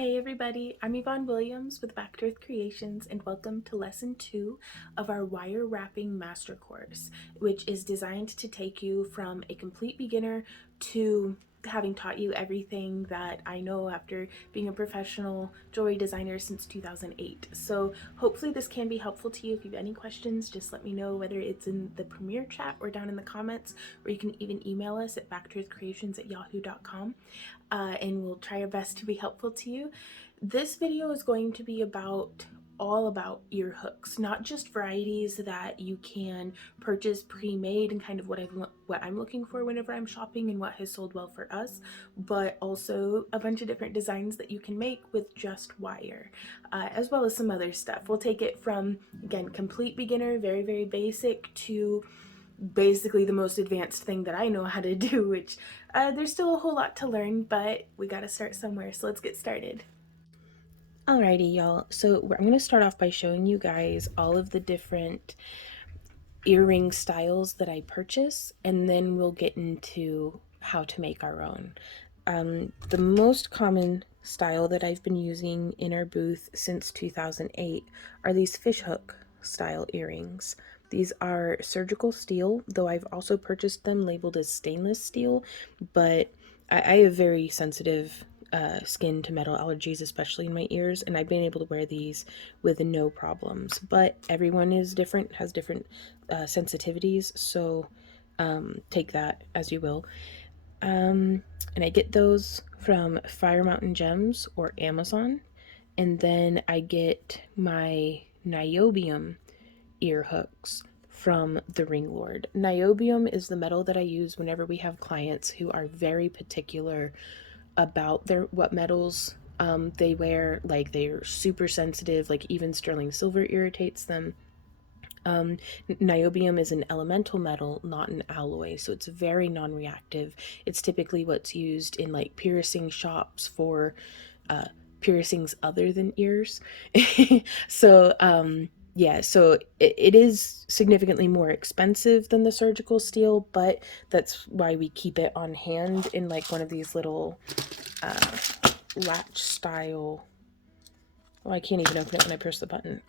Hey everybody, I'm Yvonne Williams with Back to Earth Creations and welcome to lesson 2 of our wire wrapping master course, which is designed to take you from a complete beginner to having taught you everything that I know after being a professional jewelry designer since 2008. So hopefully this can be helpful to you. If you have any questions, just let me know, whether it's in the Premiere chat or down in the comments, or you can even email us at backtoearthcreations@yahoo.com. And we'll try our best to be helpful to you. This video is going to be all about ear hooks, not just varieties that you can purchase pre-made and kind of what I'm looking for whenever I'm shopping and what has sold well for us, but also a bunch of different designs that you can make with just wire, as well as some other stuff. We'll take it from, again, complete beginner, very, very basic, to basically the most advanced thing that I know how to do, which there's still a whole lot to learn, but we got to start somewhere. So let's get started. Alrighty, y'all. So I'm going to start off by showing you guys all of the different earring styles that I purchase, and then we'll get into how to make our own. The most common style that I've been using in our booth since 2008 are these fishhook style earrings. These are surgical steel, though I've also purchased them labeled as stainless steel, but I have very sensitive skin to metal allergies, especially in my ears, and I've been able to wear these with no problems. But everyone is different, has different sensitivities, so take that as you will. And I get those from Fire Mountain Gems or Amazon, and then I get my niobium ear hooks from the Ring Lord. Niobium is the metal that I use whenever we have clients who are very particular about what metals they wear. Like, they're super sensitive, like even sterling silver irritates them. Niobium is an elemental metal, not an alloy, so it's very non-reactive. It's typically what's used in like piercing shops for piercings other than ears. So yeah, so it is significantly more expensive than the surgical steel, but that's why we keep it on hand in like one of these little latch style. Oh, I can't even open it when I press the button.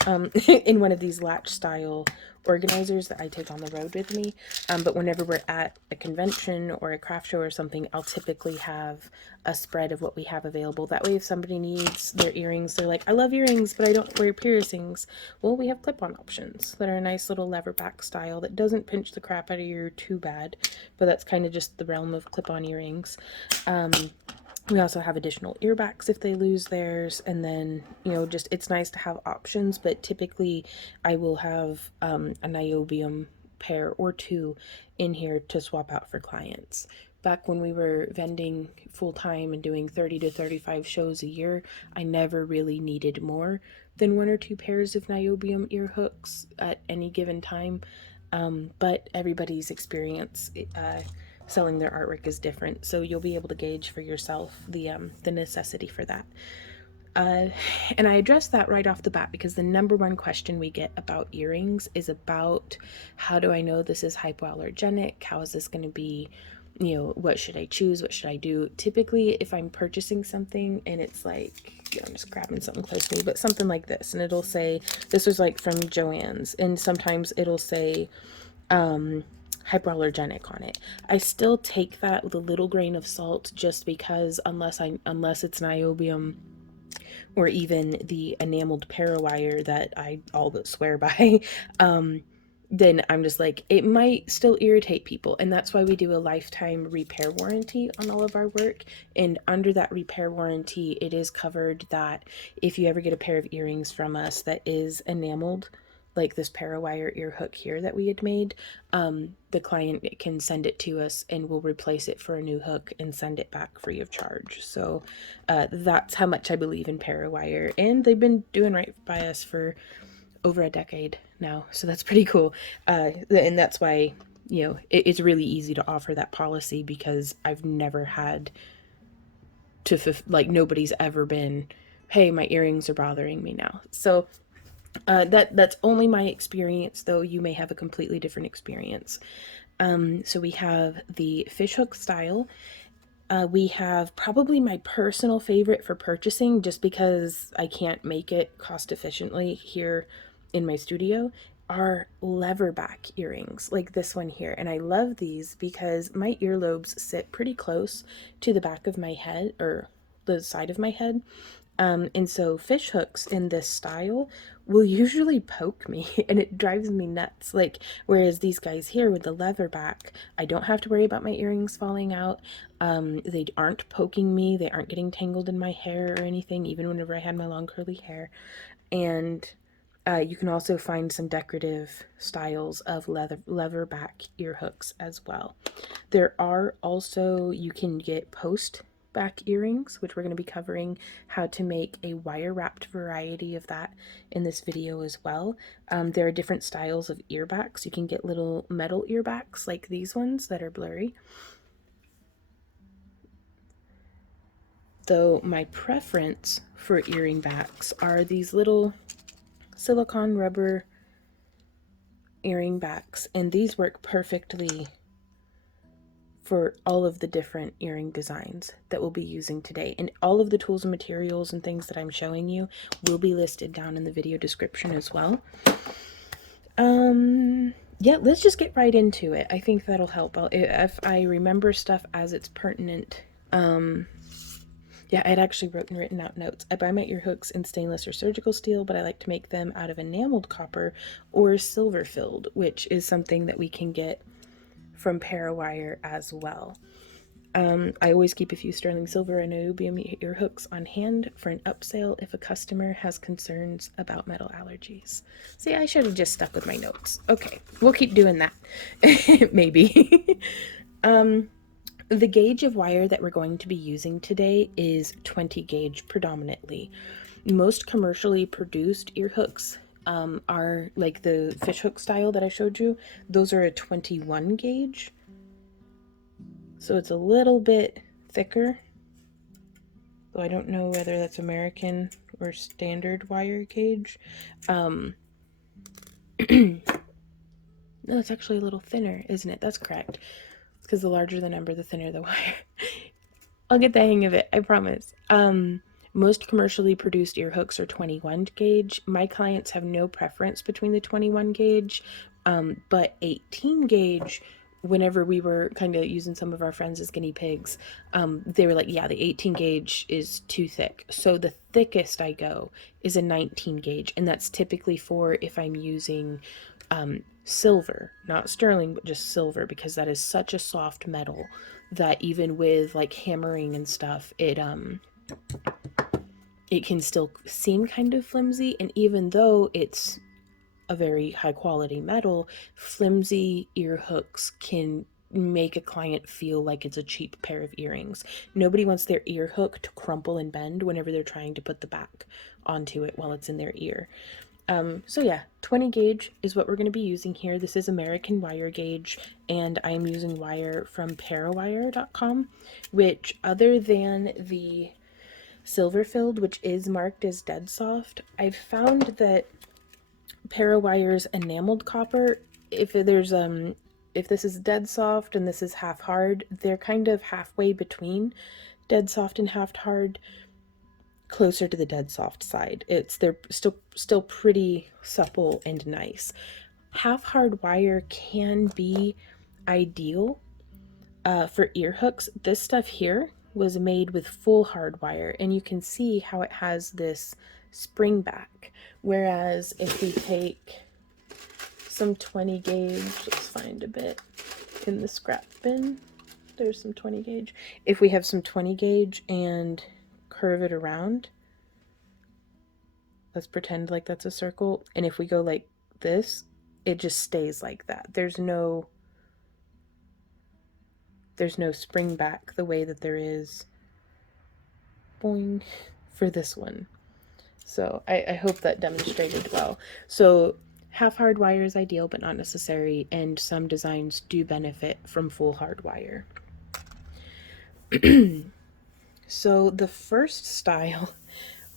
In one of these latch style organizers that I take on the road with me. But whenever we're at a convention or a craft show or something, I'll typically have a spread of what we have available. That way, if somebody needs their earrings, they're like, I love earrings, but I don't wear piercings. Well, we have clip-on options that are a nice little leverback style that doesn't pinch the crap out of your ear too bad, but that's kind of just the realm of clip-on earrings. We also have additional earbacks if they lose theirs, and then, you know, just it's nice to have options, but typically I will have a niobium pair or two in here to swap out for clients. Back when we were vending full-time and doing 30 to 35 shows a year, I never really needed more than one or two pairs of niobium ear hooks at any given time, but everybody's experience selling their artwork is different, so you'll be able to gauge for yourself the necessity for that. And I address that right off the bat because the number one question we get about earrings is about, how do I know this is hypoallergenic? How is this going to be, you know, what should I choose? What should I do? Typically, if I'm purchasing something and it's like, I'm just grabbing something close to me, but something like this, and it'll say, this was like from Joann's, and sometimes it'll say, hypoallergenic on it. I still take that with a little grain of salt, just because unless it's niobium or even the enameled parawire that I all but swear by, then I'm just like, it might still irritate people. And that's why we do a lifetime repair warranty on all of our work. And under that repair warranty, it is covered that if you ever get a pair of earrings from us that is enameled, like this parawire ear hook here that we had made, the client can send it to us and we'll replace it for a new hook and send it back free of charge. So that's how much I believe in parawire, and they've been doing right by us for over a decade now, so that's pretty cool. And that's why, you know, it's really easy to offer that policy, because I've never had to like, nobody's ever been, hey, my earrings are bothering me now. So that's only my experience, though you may have a completely different experience. So we have the fishhook style. We have probably my personal favorite for purchasing, just because I can't make it cost efficiently here in my studio, are leverback earrings like this one here. And I love these because my earlobes sit pretty close to the back of my head, or the side of my head. And so fish hooks in this style will usually poke me and it drives me nuts. Like, whereas these guys here with the leatherback, I don't have to worry about my earrings falling out. They aren't poking me. They aren't getting tangled in my hair or anything, even whenever I had my long curly hair. And you can also find some decorative styles of leatherback ear hooks as well. There are also, you can get post back earrings, which we're going to be covering how to make a wire wrapped variety of that in this video as well. There are different styles of earbacks. You can get little metal earbacks like these ones that are blurry. Though my preference for earring backs are these little silicone rubber earring backs, and these work perfectly for all of the different earring designs that we'll be using today. And all of the tools and materials and things that I'm showing you will be listed down in the video description as well. Yeah, let's just get right into it. I think that'll help. If I remember stuff as it's pertinent. Yeah, I had actually written out notes. I buy my ear hooks in stainless or surgical steel, but I like to make them out of enameled copper or silver filled, which is something that we can get from Parawire as well. I always keep a few sterling silver and niobium ear hooks on hand for an upsale if a customer has concerns about metal allergies. See, I should have just stuck with my notes. Okay, we'll keep doing that. Maybe. The gauge of wire that we're going to be using today is 20 gauge predominantly. Most commercially produced ear hooks are like the fishhook style that I showed you. Those are a 21 gauge. So it's a little bit thicker, though I don't know whether that's American or standard wire gauge. No, it's actually a little thinner, isn't it? That's correct. It's because the larger the number, the thinner the wire. I'll get the hang of it, I promise. Most commercially produced ear hooks are 21 gauge. My clients have no preference between the 21 gauge, but 18 gauge, whenever we were kind of using some of our friends as guinea pigs, they were like, yeah, the 18 gauge is too thick. So the thickest I go is a 19 gauge, and that's typically for if I'm using silver, not sterling, but just silver, because that is such a soft metal that even with like hammering and stuff, it can still seem kind of flimsy. And even though it's a very high quality metal, flimsy ear hooks can make a client feel like it's a cheap pair of earrings. Nobody wants their ear hook to crumple and bend whenever they're trying to put the back onto it while it's in their ear. So yeah, 20 gauge is what we're going to be using here. This is American wire gauge, and I am using wire from parawire.com, which, other than the silver filled, which is marked as dead soft, I've found that Parawire's enameled copper, if this is dead soft and this is half hard, they're kind of halfway between dead soft and half hard, closer to the dead soft side. They're still pretty supple and nice. Half hard wire can be ideal for ear hooks. This stuff here was made with full hard wire, and you can see how it has this spring back. Whereas if we take some 20 gauge, let's find a bit in the scrap bin. There's some 20 gauge. If we have some 20 gauge and curve it around, let's pretend like that's a circle, and if we go like this, it just stays like that. There's no spring back the way that there is, boing, for this one. So I hope that demonstrated well. So half hard wire is ideal, but not necessary, and some designs do benefit from full hard wire. So the first style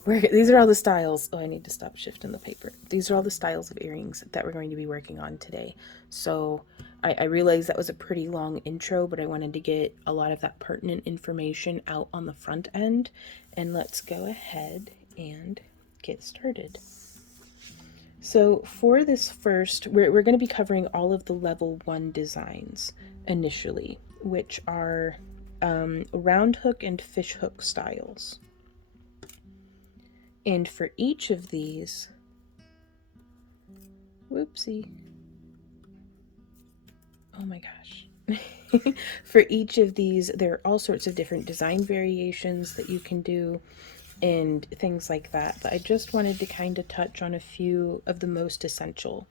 These are all the styles. Oh, I need to stop shifting the paper. These are all the styles of earrings that we're going to be working on today. So I realized that was a pretty long intro, but I wanted to get a lot of that pertinent information out on the front end. And let's go ahead and get started. So for this first, we're going to be covering all of the level 1 designs initially, which are round hook and fish hook styles. And for each of these, whoopsie, oh my gosh. For each of these, there are all sorts of different design variations that you can do and things like that. But I just wanted to kind of touch on a few of the most essential.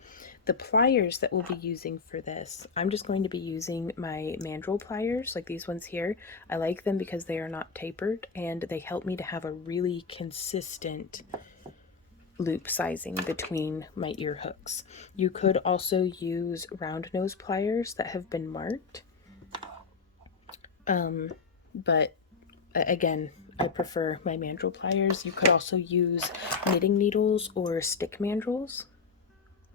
The pliers that we'll be using for this, I'm just going to be using my mandrel pliers, like these ones here. I like them because they are not tapered and they help me to have a really consistent loop sizing between my ear hooks. You could also use round nose pliers that have been marked. But again, I prefer my mandrel pliers. You could also use knitting needles or stick mandrels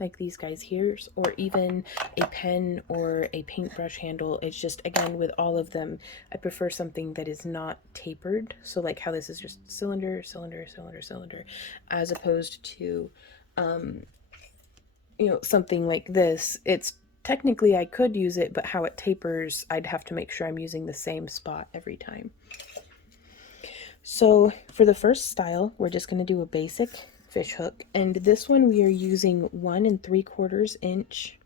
like these guys here, or even a pen or a paintbrush handle. It's just, again, with all of them, I prefer something that is not tapered. So like how this is just cylinder, cylinder, cylinder, cylinder, as opposed to, something like this. It's technically, I could use it, but how it tapers, I'd have to make sure I'm using the same spot every time. So for the first style, we're just going to do a basic fish hook, and this one we are using 1 3/4 inch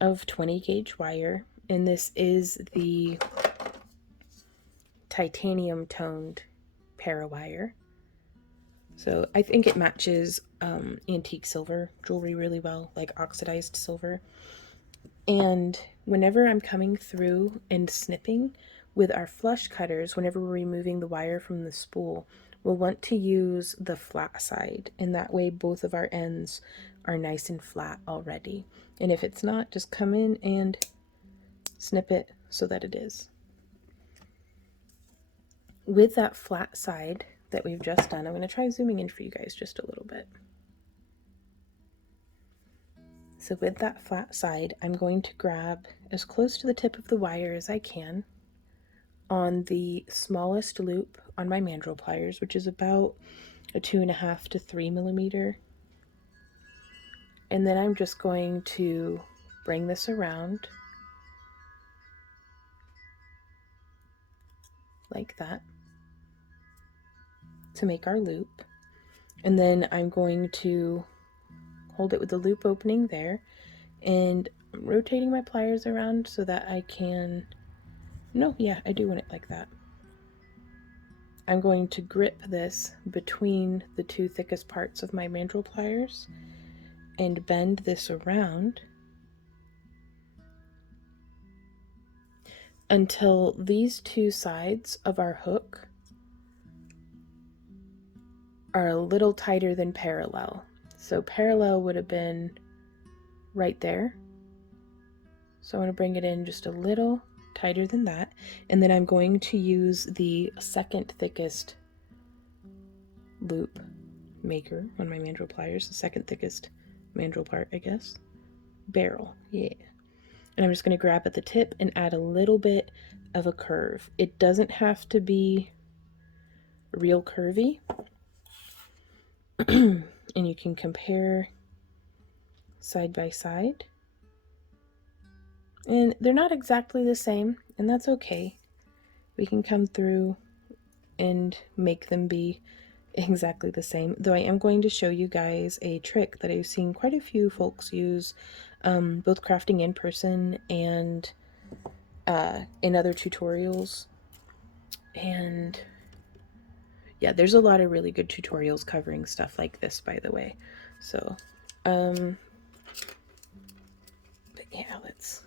of 20 gauge wire, and this is the titanium toned parawire. So I think it matches antique silver jewelry really well, like oxidized silver. And whenever I'm coming through and snipping with our flush cutters, whenever we're removing the wire from the spool, we'll want to use the flat side, and that way both of our ends are nice and flat already. And if it's not, just come in and snip it so that it is. With that flat side that we've just done, I'm going to try zooming in for you guys just a little bit. So with that flat side, I'm going to grab as close to the tip of the wire as I can on the smallest loop on my mandrel pliers, which is about a 2.5 to 3 millimeter. And then I'm just going to bring this around like that to make our loop. And then I'm going to hold it with the loop opening there, and I'm rotating my pliers around so that I can, no, yeah, I do want it like that. I'm going to grip this between the two thickest parts of my mandrel pliers and bend this around until these two sides of our hook are a little tighter than parallel. So parallel would have been right there. So I want to bring it in just a little tighter than that. And then I'm going to use the second thickest loop maker on my mandrel pliers, the second thickest mandrel part, I guess. Barrel, yeah. And I'm just going to grab at the tip and add a little bit of a curve. It doesn't have to be real curvy. And you can compare side by side. And they're not exactly the same, and that's okay. We can come through and make them be exactly the same, though I am going to show you guys a trick that I've seen quite a few folks use, both crafting in person and in other tutorials. And yeah, there's a lot of really good tutorials covering stuff like this, by the way. So but yeah, let's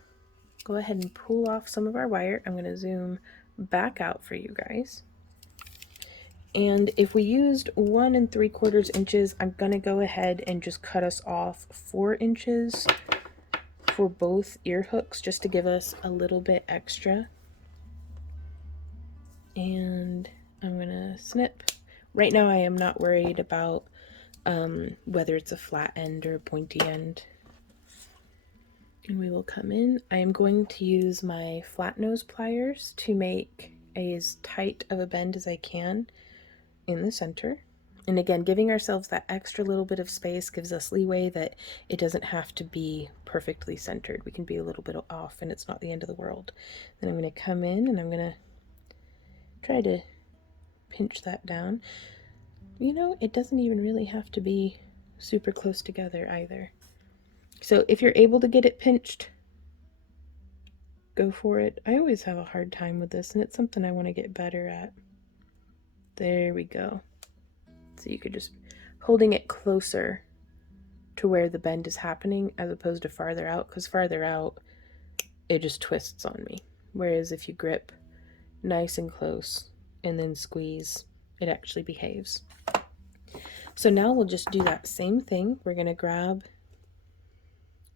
go ahead and pull off some of our wire. I'm going to zoom back out for you guys. And if we used 1 3/4 inches, I'm going to go ahead and just cut us off 4 inches for both ear hooks, just to give us a little bit extra. And I'm going to snip Right now I am not worried about whether it's a flat end or a pointy end. And we will come in. I am going to use my flat nose pliers to make as tight of a bend as I can in the center. And again, giving ourselves that extra little bit of space gives us leeway that it doesn't have to be perfectly centered. We can be a little bit off and it's not the end of the world. Then I'm going to come in and I'm going to try to pinch that down. You know, it doesn't even really have to be super close together either. So if you're able to get it pinched, go for it. I always have a hard time with this and it's something I want to get better at. There we go. So you could just holding it closer to where the bend is happening as opposed to farther out, because farther out it just twists on me. Whereas if you grip nice and close and then squeeze, it actually behaves. So now we'll just do that same thing. We're going to grab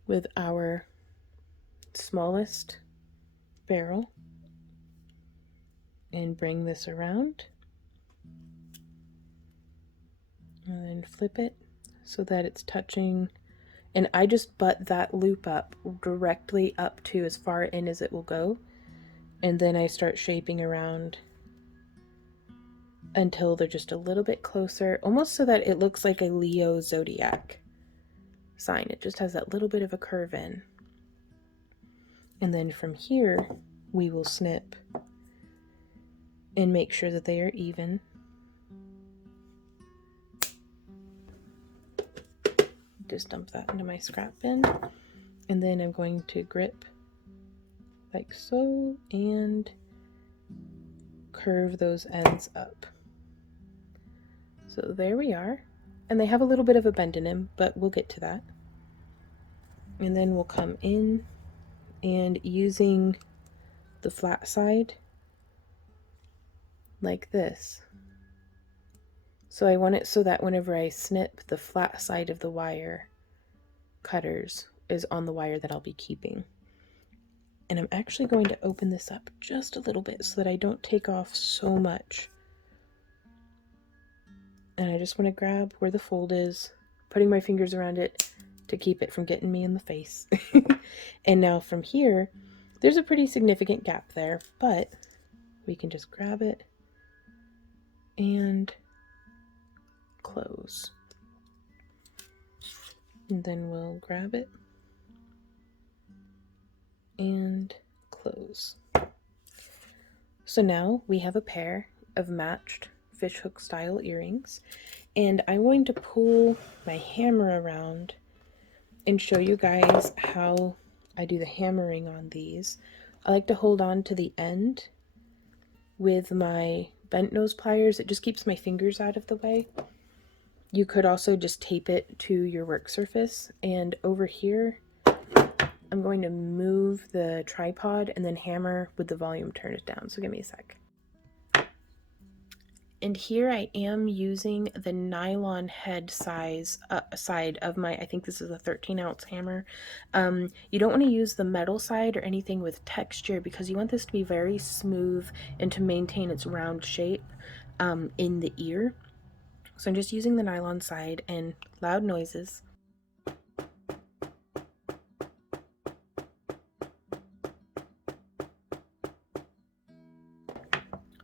with our smallest barrel and bring this around and then flip it so that it's touching, and I just butt that loop up directly up to as far in as it will go, and then I start shaping around until they're just a little bit closer, almost so that it looks like a Leo zodiac sign. It just has that little bit of a curve in. And then from here we will snip and make sure that they are even. Just dump that into my scrap bin, and then I'm going to grip like so and curve those ends up. So there we are, and they have a little bit of a bend in them, but we'll get to that. And then we'll come in and using the flat side like this. So I want it so that whenever I snip, the flat side of the wire cutters is on the wire that I'll be keeping. And I'm actually going to open this up just a little bit so that I don't take off so much. And I just want to grab where the fold is, putting my fingers around it to keep it from getting me in the face. And now from here, there's a pretty significant gap there, but we can just grab it and close. And then we'll grab it and close. So now we have a pair of matched fishhook style earrings, and I'm going to pull my hammer around and show you guys how I do the hammering on these. I like to hold on to the end with my bent nose pliers. It just keeps my fingers out of the way. You could also just tape it to your work surface, and over here I'm going to move the tripod and then hammer with the volume turned down. So give me a sec. And here I am using the nylon head size side of my, I think this is a 13-ounce hammer. You don't want to use the metal side or anything with texture because you want this to be very smooth and to maintain its round shape in the ear. So I'm just using the nylon side, and loud noises.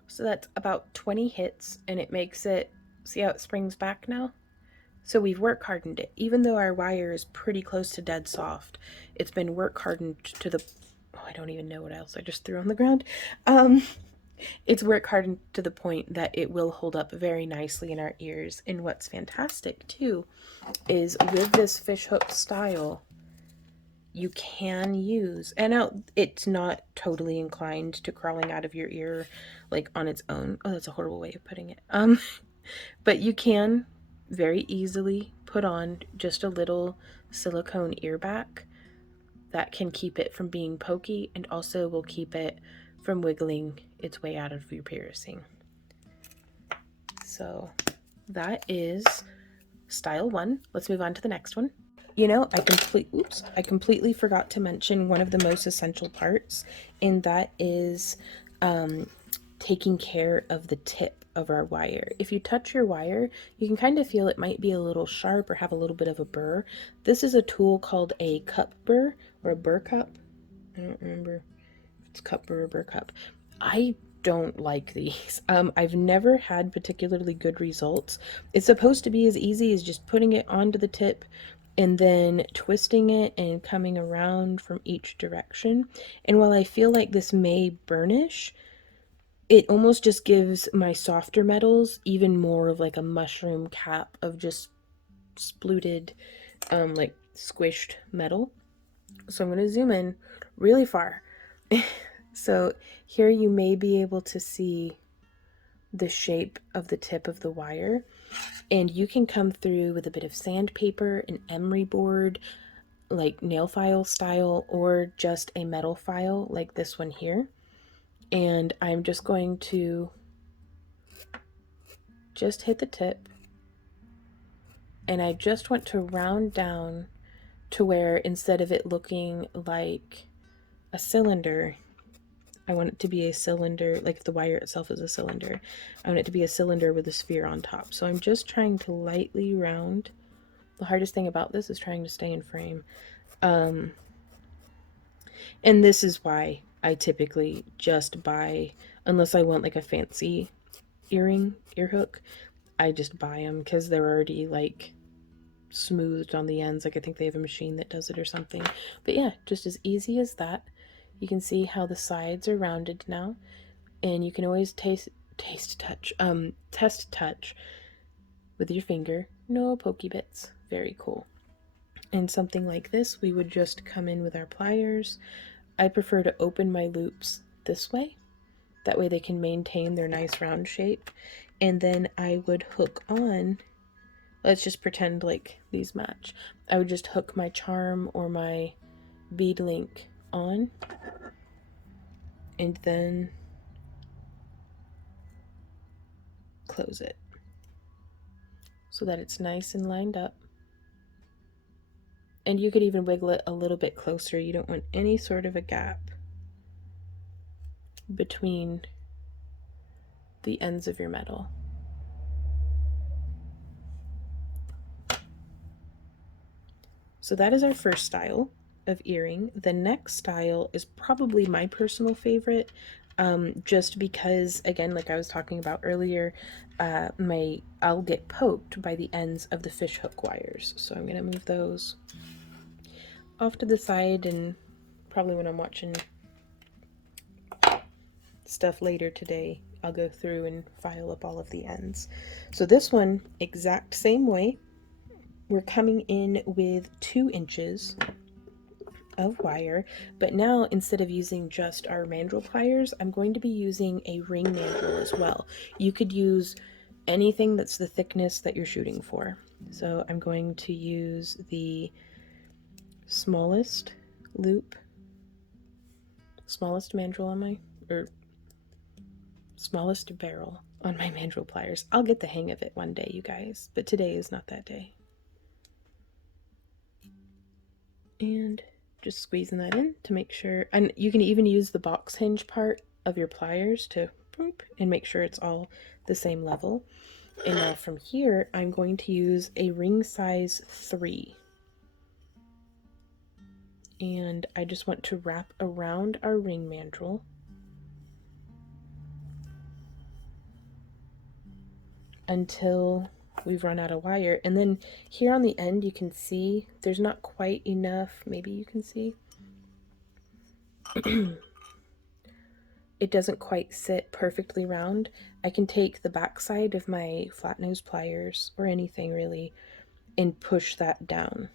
So that's about 20 hits, and it makes it, see how it springs back now? So we've work hardened it. Even though our wire is pretty close to dead soft, it's been work hardened to the, oh, I don't even know what else I just threw on the ground. It's work hardened to the point that it will hold up very nicely in our ears. And what's fantastic too is with this fishhook style, you can use, and now it's not totally inclined to crawling out of your ear like on its own. Oh, that's a horrible way of putting it. But you can very easily put on just a little silicone ear back that can keep it from being pokey and also will keep it from wiggling its way out of your piercing. So that is style 1. Let's move on to the next one. You know, I completely forgot to mention one of the most essential parts, and that is taking care of the tip of our wire. If you touch your wire, you can kind of feel it might be a little sharp or have a little bit of a burr. This is a tool called a cup burr or a burr cup. I don't remember if it's cup burr or burr cup. I don't like these. I've never had particularly good results. It's supposed to be as easy as just putting it onto the tip and then twisting it and coming around from each direction. And while I feel like this may burnish, it almost just gives my softer metals even more of like a mushroom cap of just spluted, like squished metal. So I'm going to zoom in really far. So here you may be able to see the shape of the tip of the wire, and you can come through with a bit of sandpaper, an emery board, like nail file style, or just a metal file like this one here. And I'm just going to just hit the tip, and I just want to round down to where instead of it looking like a cylinder, I want it to be a cylinder, like if the wire itself is a cylinder, I want it to be a cylinder with a sphere on top. So I'm just trying to lightly round. The hardest thing about this is trying to stay in frame. And this is why I typically just buy, unless I want like a fancy ear hook, I just buy them because they're already like smoothed on the ends. Like I think they have a machine that does it or something. But yeah, just as easy as that. You can see how the sides are rounded now, and you can always test touch with your finger. No pokey bits. Very cool. And something like this, we would just come in with our pliers. I prefer to open my loops this way. That way they can maintain their nice round shape. And then I would hook on, let's just pretend like these match. I would just hook my charm or my bead link on, and then close it so that it's nice and lined up. And you could even wiggle it a little bit closer. You don't want any sort of a gap between the ends of your metal. So that is our first style of earring. The next style is probably my personal favorite, just because, again, like I was talking about earlier, I'll get poked by the ends of the fishhook wires. So I'm gonna move those off to the side, and probably when I'm watching stuff later today, I'll go through and file up all of the ends. So this one, exact same way. We're coming in with 2 inches of wire, but now instead of using just our mandrel pliers, I'm going to be using a ring mandrel as well. You could use anything that's the thickness that you're shooting for. So I'm going to use the smallest loop, smallest mandrel on my, or smallest barrel on my mandrel pliers. I'll get the hang of it one day, you guys, but today is not that day. And just squeezing that in to make sure, and you can even use the box hinge part of your pliers to boop and make sure it's all the same level. And now from here, I'm going to use a ring size 3. And I just want to wrap around our ring mandrel until we've run out of wire. And then here on the end, you can see there's not quite enough. Maybe you can see. It doesn't quite sit perfectly round. I can take the back side of my flat nose pliers, or anything really, and push that down.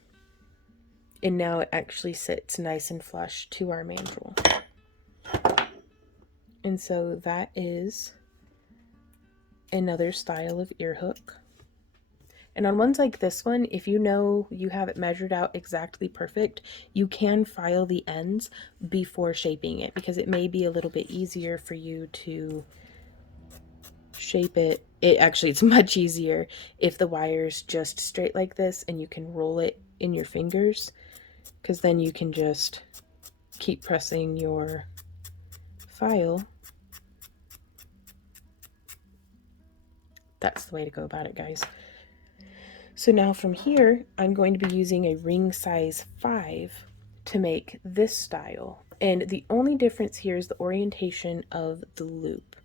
And now it actually sits nice and flush to our mandrel. And so that is another style of ear hook. And on ones like this one, if you know you have it measured out exactly perfect, you can file the ends before shaping it, because it may be a little bit easier for you to shape it. It's much easier if the wire's just straight like this and you can roll it in your fingers, because then you can just keep pressing your file That's the way to go about it, guys. So now from here, I'm going to be using a ring size 5 to make this style. And the only difference here is the orientation of the loop.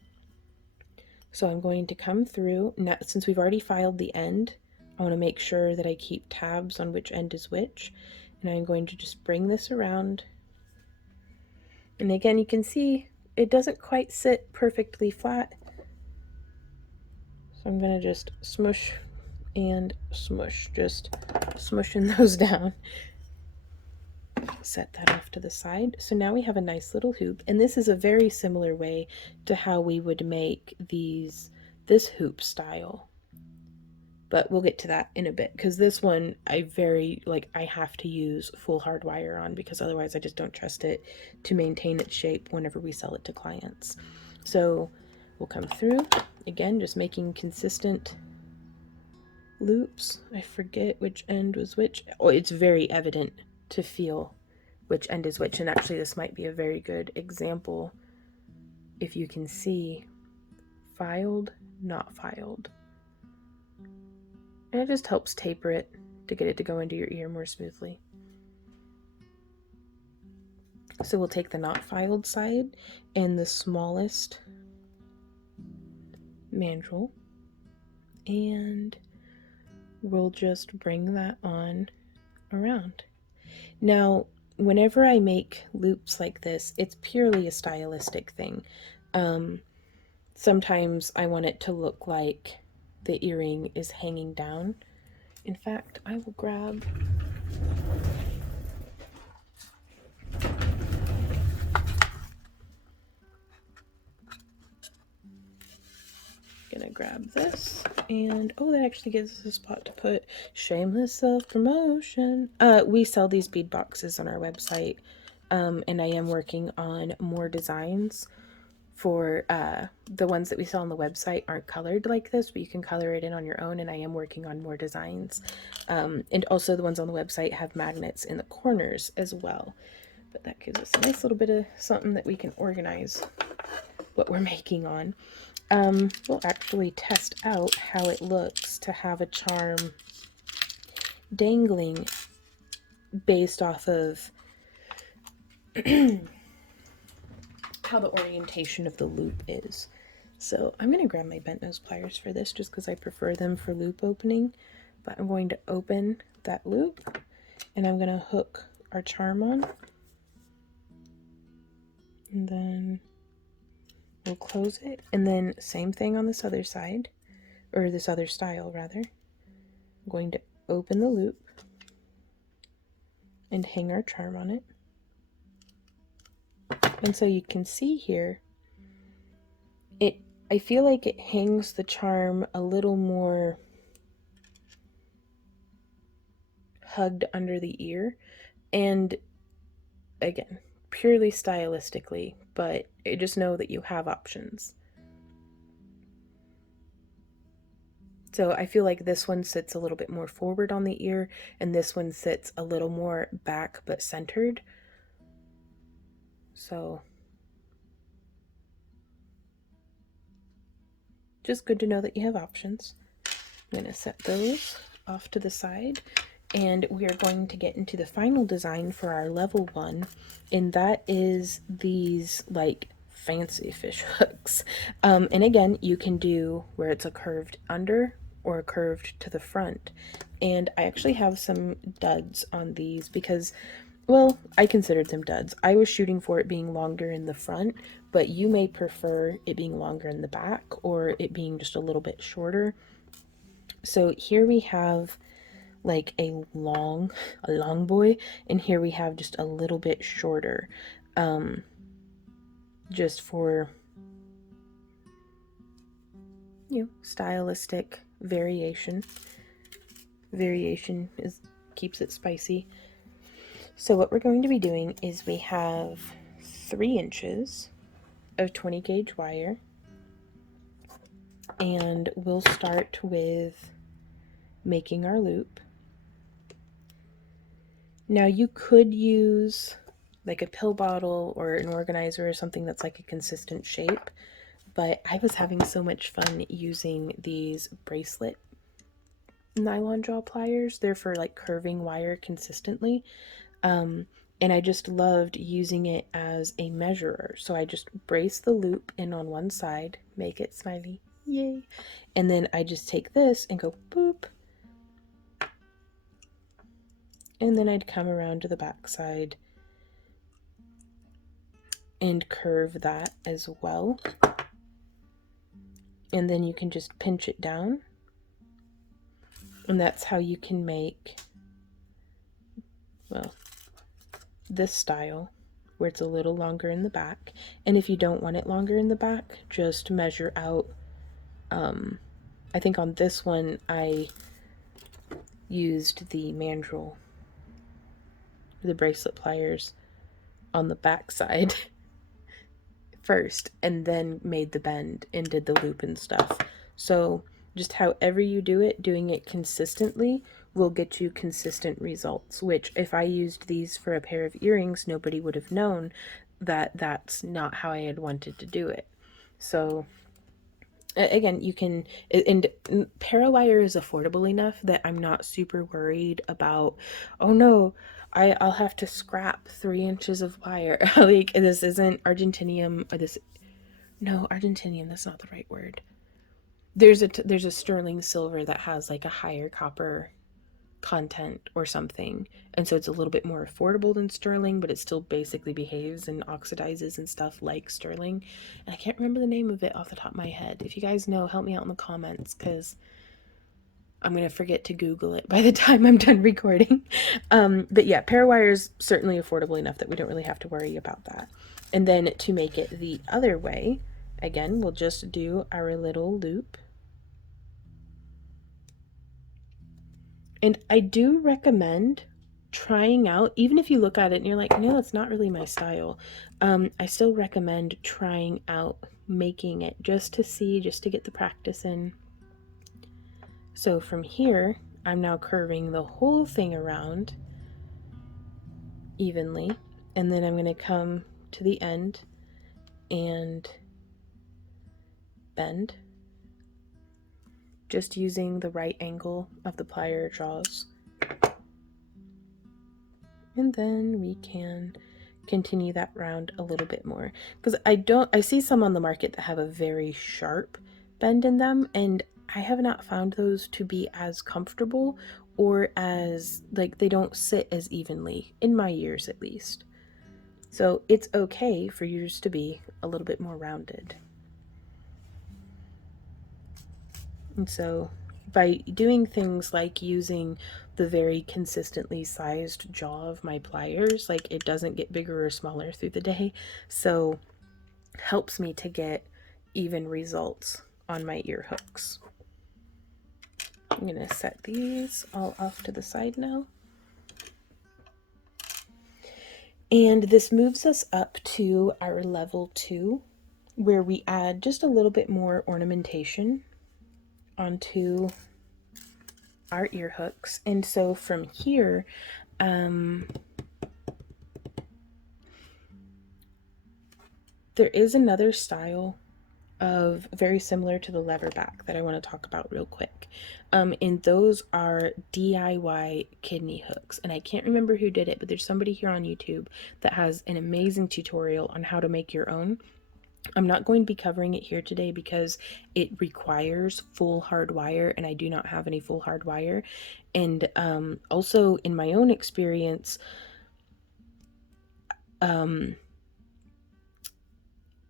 So I'm going to come through, now since we've already filed the end, I want to make sure that I keep tabs on which end is which. And I'm going to just bring this around. And again, you can see it doesn't quite sit perfectly flat. So I'm going to just smush and smush, just smushing those down. Set that off to the side. So now we have a nice little hoop, and this is a very similar way to how we would make this hoop style. But we'll get to that in a bit, because this one I have to use full hard wire on, because otherwise I just don't trust it to maintain its shape whenever we sell it to clients. So we'll come through, again, just making consistent loops. I forget which end was which. Oh, it's very evident to feel which end is which, and actually this might be a very good example if you can see filed, not filed. And it just helps taper it to get it to go into your ear more smoothly. So we'll take the not filed side and the smallest mandrel, and we'll just bring that on around. Now, whenever I make loops like this, it's purely a stylistic thing. Sometimes I want it to look like the earring is hanging down. In fact, I will grab this, and oh, that actually gives us a spot to put shameless self-promotion. We sell these bead boxes on our website, and I am working on more designs for the ones that we sell on the website aren't colored like this, but you can color it in on your own, and I am working on more designs. And also the ones on the website have magnets in the corners as well. But that gives us a nice little bit of something that we can organize what we're making on. We'll actually test out how it looks to have a charm dangling based off of how the orientation of the loop is. So I'm going to grab my bent nose pliers for this just because I prefer them for loop opening. But I'm going to open that loop, and I'm going to hook our charm on. And then we'll close it. And then same thing on this other side, or this other style rather. I'm going to open the loop and hang our charm on it. And so you can see here, I feel like it hangs the charm a little more hugged under the ear. And again, purely stylistically, but just know that you have options. So I feel like this one sits a little bit more forward on the ear, and this one sits a little more back but centered. So just good to know that you have options. I'm going to set those off to the side, and we are going to get into the final design for our level 1, and that is these like fancy fish hooks. And again, you can do where it's a curved under or curved to the front. And I actually have some duds on these because, well, I considered them duds. I was shooting for it being longer in the front, but you may prefer it being longer in the back or it being just a little bit shorter. So here we have like a long boy, and here we have just a little bit shorter, just for, stylistic variation. Variation keeps it spicy. So what we're going to be doing is we have 3 inches of 20 gauge wire, and we'll start with making our loop. Now you could use like a pill bottle or an organizer or something that's like a consistent shape, but I was having so much fun using these bracelet nylon jaw pliers. They're for like curving wire consistently. And I just loved using it as a measurer. So I just brace the loop in on one side, make it smiley, yay. And then I just take this and go boop. And then I'd come around to the back side and curve that as well. And then you can just pinch it down. And that's how you can make, well, this style where it's a little longer in the back. And if you don't want it longer in the back, just measure out. I think on this one I used the mandrel, the bracelet pliers on the back side first, and then made the bend and did the loop and stuff. So just however you do it, doing it consistently will get you consistent results, which if I used these for a pair of earrings, nobody would have known that that's not how I had wanted to do it. So again, you can, and Parawire is affordable enough that I'm not super worried about, oh no, I'll have to scrap 3 inches of wire. Like, this isn't Argentinium, or this, no, Argentinium, that's not the right word. There's a sterling silver that has like a higher copper content or something, and so it's a little bit more affordable than sterling, but it still basically behaves and oxidizes and stuff like sterling. And I can't remember the name of it off the top of my head. If you guys know, help me out in the comments, because I'm gonna forget to Google it by the time I'm done recording. But yeah, Parawire is certainly affordable enough that we don't really have to worry about that. And then to make it the other way, again, we'll just do our little loop. And I do recommend trying out, even if you look at it and you're like, no, that's not really my style. I still recommend trying out making it just to see, just to get the practice in. So from here, I'm now curving the whole thing around evenly, and then I'm going to come to the end and bend, just using the right angle of the plier jaws. And then we can continue that round a little bit more, because I see some on the market that have a very sharp bend in them, and I have not found those to be as comfortable, or as, like, they don't sit as evenly, in my ears at least. So it's okay for yours to be a little bit more rounded. And so by doing things like using the very consistently sized jaw of my pliers, like, it doesn't get bigger or smaller through the day, so helps me to get even results on my ear hooks. I'm gonna set these all off to the side now. And this moves us up to our level 2, where we add just a little bit more ornamentation onto our ear hooks. And so from here, there is another style of very similar to the Leverback that I want to talk about real quick. And those are DIY kidney hooks. And I can't remember who did it, but there's somebody here on YouTube that has an amazing tutorial on how to make your own. I'm not going to be covering it here today because it requires full hard wire, and I do not have any full hard wire. And also in my own experience,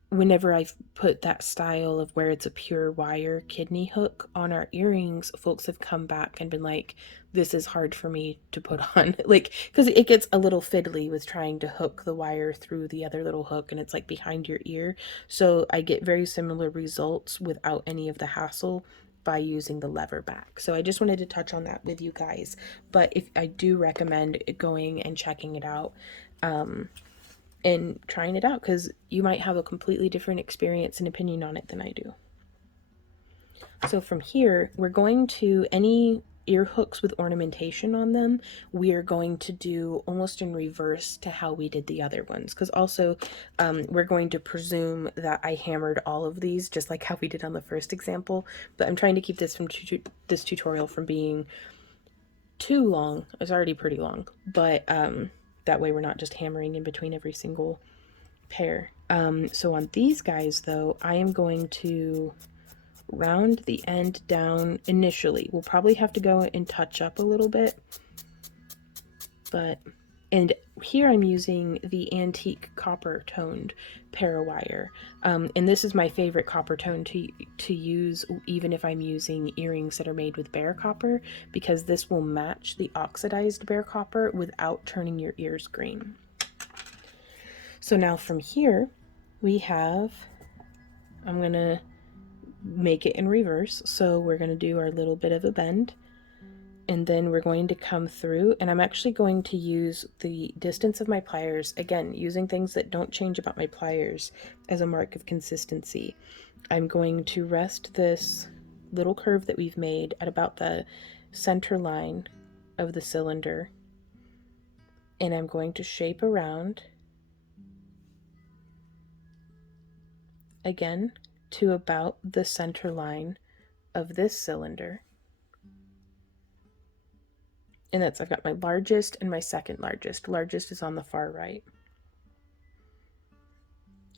whenever I've put that style of where it's a pure wire kidney hook on our earrings, folks have come back and been like, this is hard for me to put on. Like, because it gets a little fiddly with trying to hook the wire through the other little hook, and it's like behind your ear. So I get very similar results without any of the hassle by using the Leverback. So I just wanted to touch on that with you guys. But if I do recommend going and checking it out, and trying it out, because you might have a completely different experience and opinion on it than I do. So from here, we're going to, any ear hooks with ornamentation on them, we are going to do almost in reverse to how we did the other ones. Because also we're going to presume that I hammered all of these just like how we did on the first example. But I'm trying to keep this this tutorial from being too long. It's already pretty long, but that way we're not just hammering in between every single pair. So on these guys though, I am going to round the end down initially. We'll probably have to go and touch up a little bit, but, and here I'm using the antique copper toned parawire, and this is my favorite copper tone to use even if I'm using earrings that are made with bare copper, because this will match the oxidized bare copper without turning your ears green. So now from here we have, I'm gonna make it in reverse. So we're going to do our little bit of a bend, and then we're going to come through, and I'm actually going to use the distance of my pliers, again using things that don't change about my pliers as a mark of consistency. I'm going to rest this little curve that we've made at about the center line of the cylinder, and I'm going to shape around again to about the center line of this cylinder. And that's, I've got my largest and my second largest. Largest is on the far right.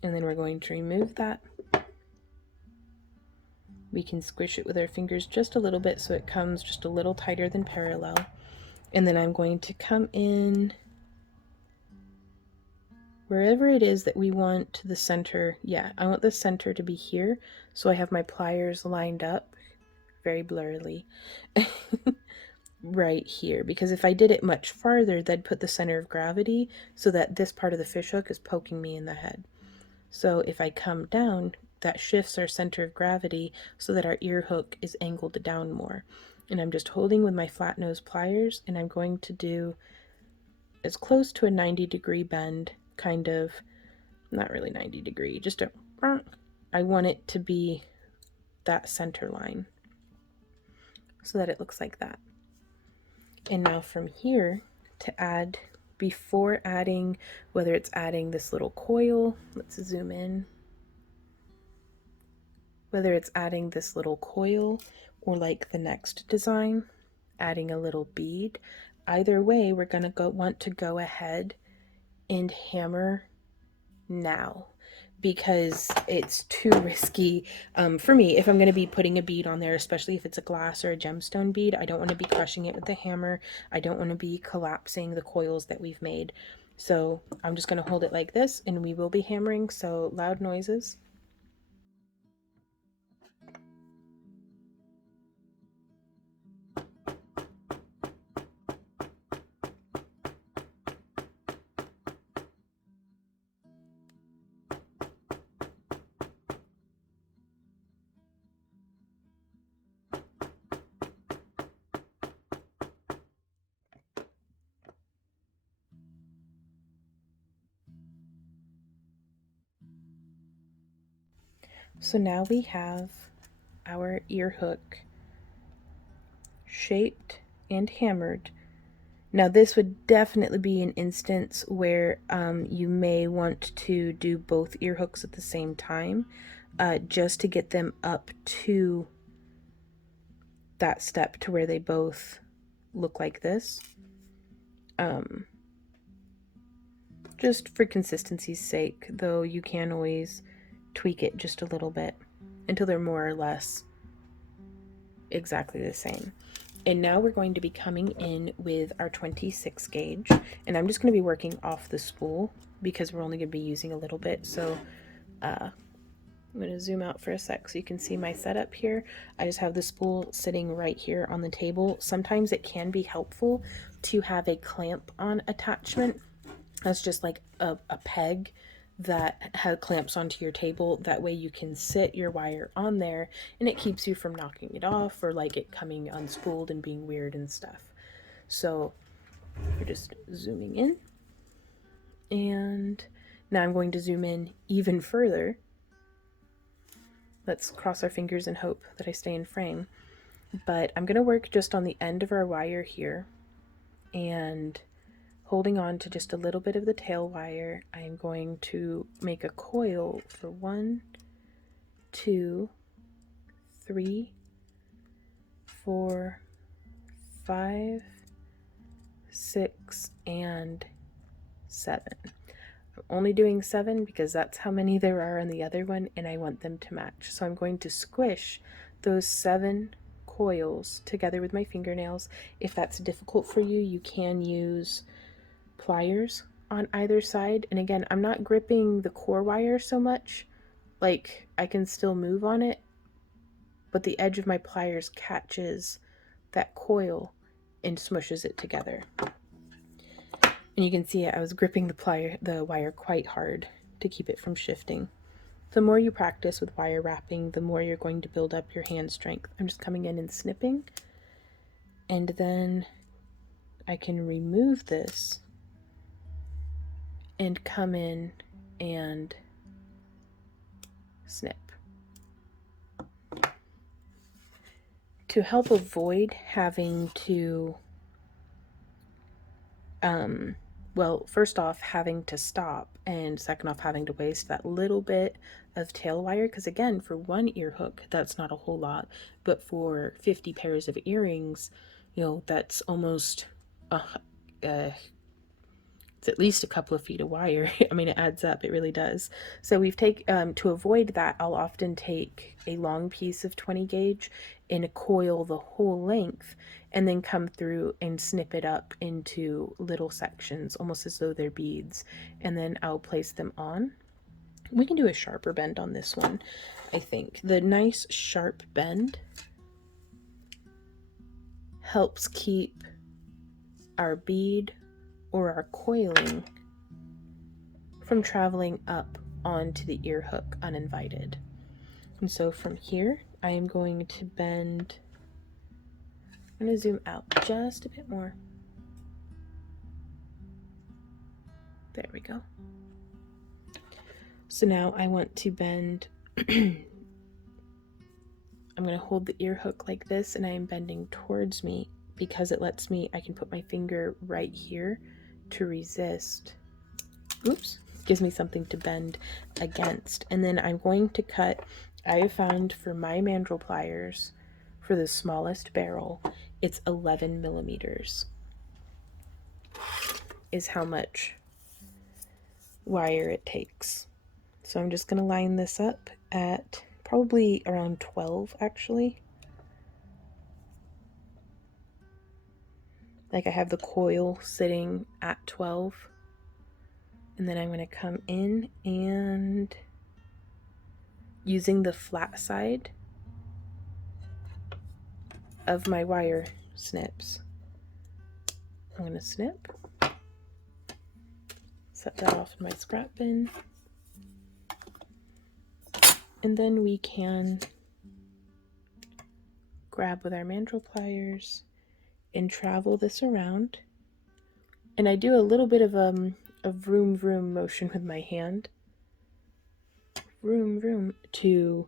And then we're going to remove that. We can squish it with our fingers just a little bit so it comes just a little tighter than parallel. And then I'm going to come in wherever it is that we want the center. Yeah, I want the center to be here. So I have my pliers lined up very blurrily right here, because if I did it much farther, that'd put the center of gravity so that this part of the fishhook is poking me in the head. So if I come down, that shifts our center of gravity so that our ear hook is angled down more. And I'm just holding with my flat nose pliers, and I'm going to do as close to a 90-degree bend, kind of, not really 90 degree, just a, I want it to be that center line so that it looks like that. And now from here to add, before adding, whether it's adding this little coil, let's zoom in, whether it's adding this little coil or like the next design, adding a little bead, either way, we're gonna want to go ahead and hammer now, because it's too risky for me. If I'm going to be putting a bead on there, especially if it's a glass or a gemstone bead, I don't want to be crushing it with the hammer. I don't want to be collapsing the coils that we've made. So I'm just going to hold it like this, and we will be hammering, so loud noises. So now we have our ear hook shaped and hammered. Now this would definitely be an instance where you may want to do both ear hooks at the same time, just to get them up to that step to where they both look like this. Just for consistency's sake, though you can always tweak it just a little bit until they're more or less exactly the same. And now we're going to be coming in with our 26 gauge, and I'm just going to be working off the spool because we're only going to be using a little bit. So I'm going to zoom out for a sec so you can see my setup here. I just have the spool sitting right here on the table. Sometimes it can be helpful to have a clamp on attachment. That's just like a peg that has clamps onto your table. That way you can sit your wire on there and it keeps you from knocking it off or like it coming unspooled and being weird and stuff. So we're just zooming in, and now I'm going to zoom in even further. Let's cross our fingers and hope that I stay in frame. but I'm going to work just on the end of our wire here and holding on to just a little bit of the tail wire. I'm going to make a coil for 1, 2, 3, 4, 5, 6, and 7. I'm only doing 7 because that's how many there are on the other one, and I want them to match. So I'm going to squish those 7 coils together with my fingernails. If that's difficult for you, you can use pliers on either side. And again, I'm not gripping the core wire so much, like I can still move on it, but the edge of my pliers catches that coil and smushes it together. And you can see I was gripping the wire quite hard to keep it from shifting. The more you practice with wire wrapping, the more you're going to build up your hand strength. I'm just coming in and snipping, and then I can remove this and come in and snip. To help avoid having to well, first off, having to stop, and second off, having to waste that little bit of tail wire, because again, for one ear hook, that's not a whole lot, but for 50 pairs of earrings, you know, that's almost it's at least a couple of feet of wire. I mean, it adds up, it really does. So we've to avoid that, I'll often take a long piece of 20 gauge and coil the whole length, and then come through and snip it up into little sections, almost as though they're beads, and then I'll place them on. We can do a sharper bend on this one, I think. The nice sharp bend helps keep our bead or our coiling from traveling up onto the ear hook uninvited. And so from here, I am going to bend. I'm going to zoom out just a bit more. There we go. So now I want to bend. I'm going to hold the ear hook like this, and I am bending towards me because it lets me, I can put my finger right here to resist. Oops, gives me something to bend against. And then I'm going to cut. I have found for my mandrel pliers, for the smallest barrel, it's 11 millimeters is how much wire it takes. So I'm just going to line this up at probably around 12, actually. Like I have the coil sitting at 12. And then I'm going to come in and using the flat side of my wire snips, I'm going to snip, set that off in my scrap bin, and then we can grab with our mandrel pliers and travel this around. And I do a little bit of a vroom vroom motion with my hand, vroom vroom, to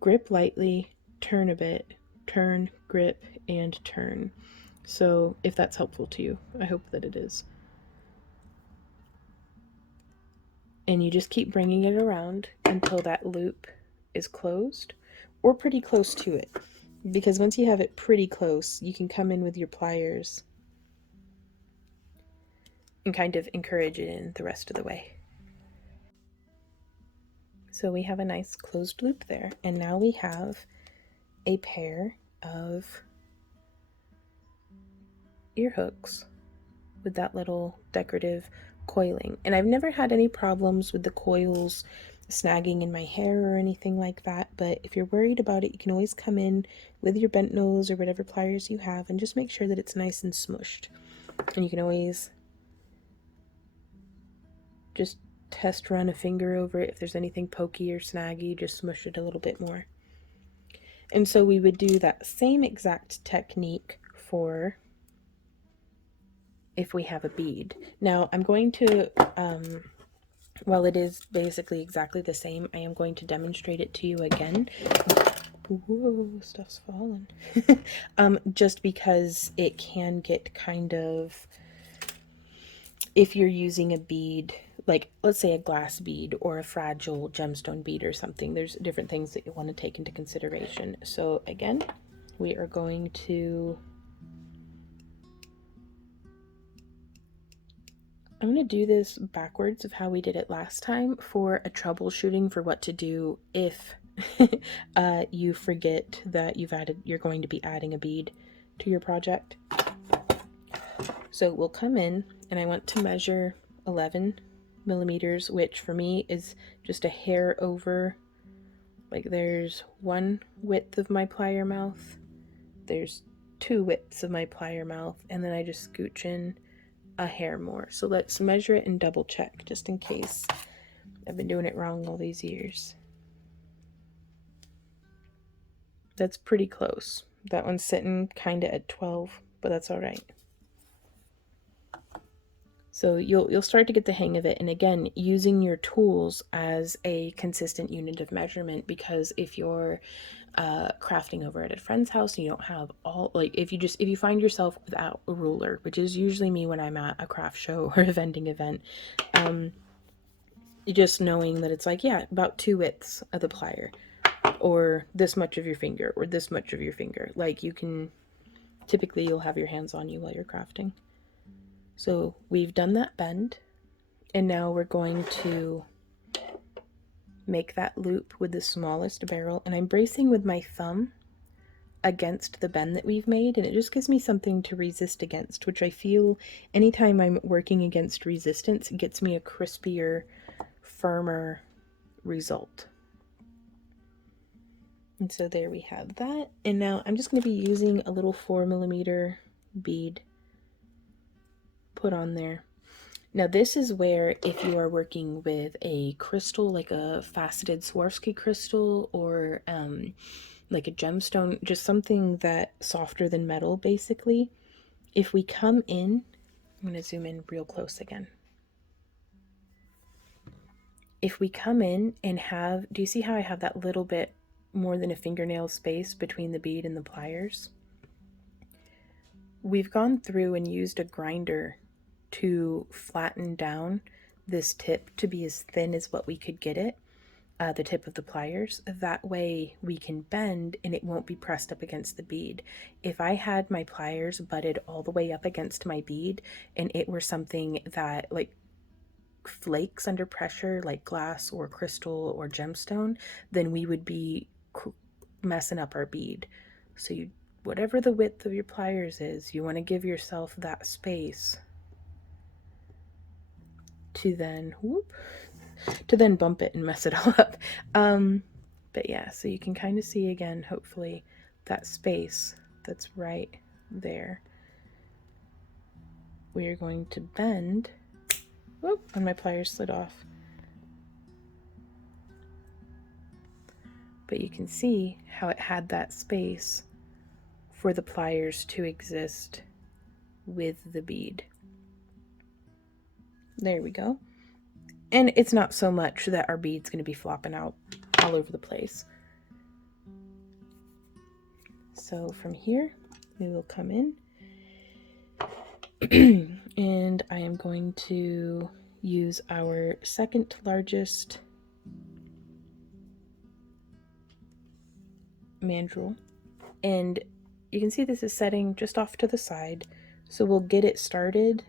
grip lightly, turn a bit, turn, grip, and turn. So if that's helpful to you, I hope that it is. And you just keep bringing it around until that loop is closed, or pretty close to it. Because once you have it pretty close, you can come in with your pliers and kind of encourage it in the rest of the way. So we have a nice closed loop there, and now we have a pair of ear hooks with that little decorative coiling. And I've never had any problems with the coils snagging in my hair or anything like that, but if you're worried about it, you can always come in with your bent nose or whatever pliers you have and just make sure that it's nice and smushed. And you can always just test run a finger over it. If there's anything pokey or snaggy, just smush it a little bit more. And so we would do that same exact technique for if we have a bead. Now I'm going to, while it is basically exactly the same, I am going to demonstrate it to you again. Whoa, stuff's falling. Just because it can get kind of, if you're using a bead, like let's say a glass bead or a fragile gemstone bead or something, there's different things that you want to take into consideration. So again, we are going to, I'm going to do this backwards of how we did it last time for a troubleshooting for what to do if you forget that you're going to be adding a bead to your project. So we'll come in, and I want to measure 11 millimeters, which for me is just a hair over, like there's one width of my plier mouth, there's two widths of my plier mouth, and then I just scooch in a hair more. So let's measure it and double check just in case I've been doing it wrong all these years. That's pretty close. That one's sitting kind of at 12, but that's all right. So you'll start to get the hang of it. And again, using your tools as a consistent unit of measurement, because if you're crafting over at a friend's house and you don't have all, like if you find yourself without a ruler, which is usually me when I'm at a craft show or a vending event, just knowing that it's like, yeah, about 2 widths of the plier, or this much of your finger, or this much of your finger. Like you can, typically you'll have your hands on you while you're crafting. So we've done that bend, and now we're going to make that loop with the smallest barrel, and I'm bracing with my thumb against the bend that we've made, and it just gives me something to resist against, which I feel anytime I'm working against resistance, it gets me a crispier, firmer result. And so there we have that. And now I'm just going to be using a little 4mm bead put on there. Now this is where, if you are working with a crystal, like a faceted Swarovski crystal, or like a gemstone, just something that softer than metal basically, if we come in, I'm going to zoom in real close again. If we come in and have, do you see how I have that little bit more than a fingernail space between the bead and the pliers? We've gone through and used a grinder to flatten down this tip to be as thin as what we could get it, the tip of the pliers. That way we can bend and it won't be pressed up against the bead. If I had my pliers butted all the way up against my bead and it were something that like flakes under pressure, like glass or crystal or gemstone, then we would be messing up our bead. So you, whatever the width of your pliers is, you want to give yourself that space to then bump it and mess it all up. But yeah, so you can kind of see again, hopefully, that space that's right there. We are going to bend. Whoop, and my pliers slid off. But you can see how it had that space for the pliers to exist with the bead. There we go. And it's not so much that our bead's going to be flopping out all over the place. So from here, we will come in and I am going to use our second largest mandrel. And you can see this is setting just off to the side. So we'll get it started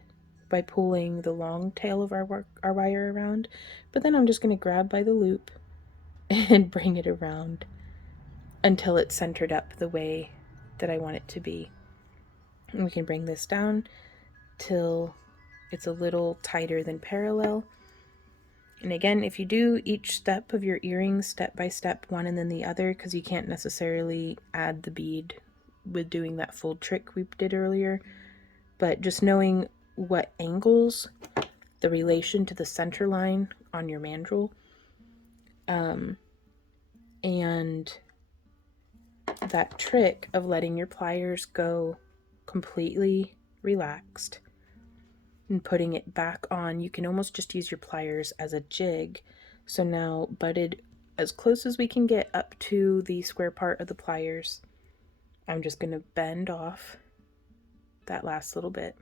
by pulling the long tail of our wire around, but then I'm just going to grab by the loop and bring it around until it's centered up the way that I want it to be. And we can bring this down till it's a little tighter than parallel. And again, if you do each step of your earrings step by step, one and then the other, because you can't necessarily add the bead with doing that full trick we did earlier, but just knowing what angles, the relation to the center line on your mandrel, and that trick of letting your pliers go completely relaxed and putting it back on. You can almost just use your pliers as a jig. So now butted as close as we can get up to the square part of the pliers. I'm just going to bend off that last little bit.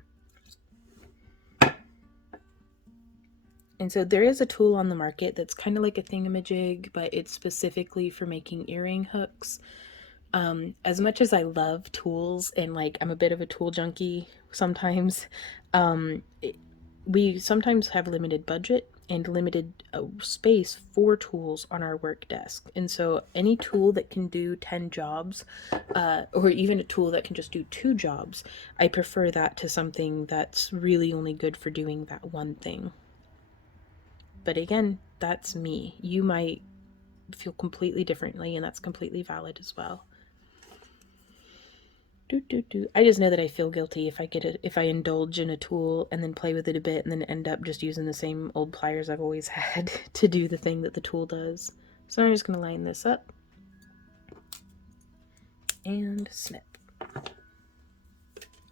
And so there is a tool on the market that's kind of like a thingamajig, but it's specifically for making earring hooks. As much as I love tools and like I'm a bit of a tool junkie sometimes, we sometimes have limited budget and limited space for tools on our work desk. And so any tool that can do 10 jobs, or even a tool that can just do 2 jobs, I prefer that to something that's really only good for doing that one thing. But again, that's me. You might feel completely differently, and that's completely valid as well. I just know that I feel guilty if I indulge in a tool and then play with it a bit and then end up just using the same old pliers I've always had to do the thing that the tool does. So I'm just going to line this up and snip.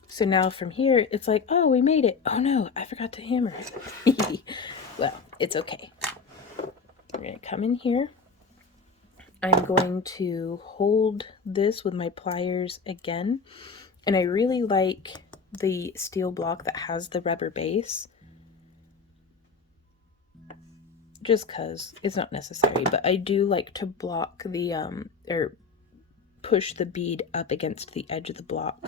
So now from here, it's like, oh, we made it. Oh no, I forgot to hammer it. Well, it's okay. We're going to come in here. I'm going to hold this with my pliers again. And I really like the steel block that has the rubber base. Just because it's not necessary, but I do like to block the, or push the bead up against the edge of the block.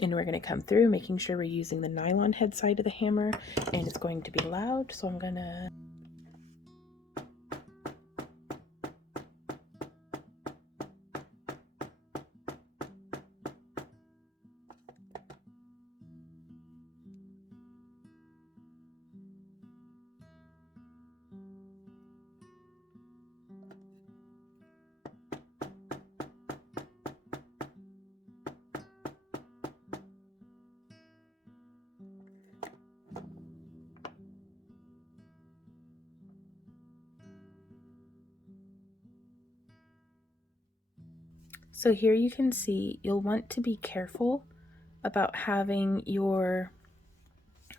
And we're going to come through, making sure we're using the nylon head side of the hammer, and it's going to be loud, so I'm going to... So here you can see you'll want to be careful about having your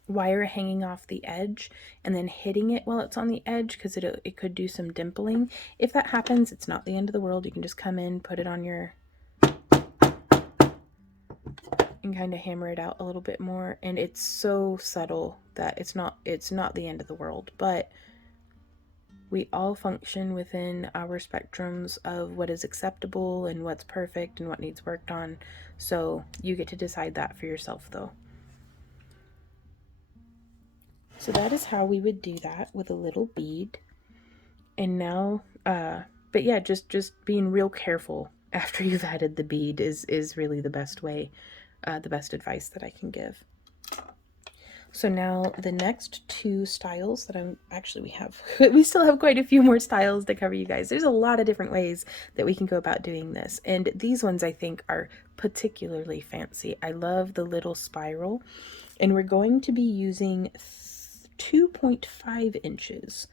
wire hanging off the edge and then hitting it while it's on the edge, because it could do some dimpling. If that happens, it's not the end of the world. You can just come in, put it on your, and kind of hammer it out a little bit more, and it's so subtle that it's not the end of the world. But we all function within our spectrums of what is acceptable and what's perfect and what needs worked on, so you get to decide that for yourself though. So that is how we would do that with a little bead. And now, but yeah, just being real careful after you've added the bead is really the best way, the best advice that I can give. So now the next 2 styles that we still have quite a few more styles to cover, you guys. There's a lot of different ways that we can go about doing this. And these ones I think are particularly fancy. I love the little spiral. And we're going to be using 2.5 inches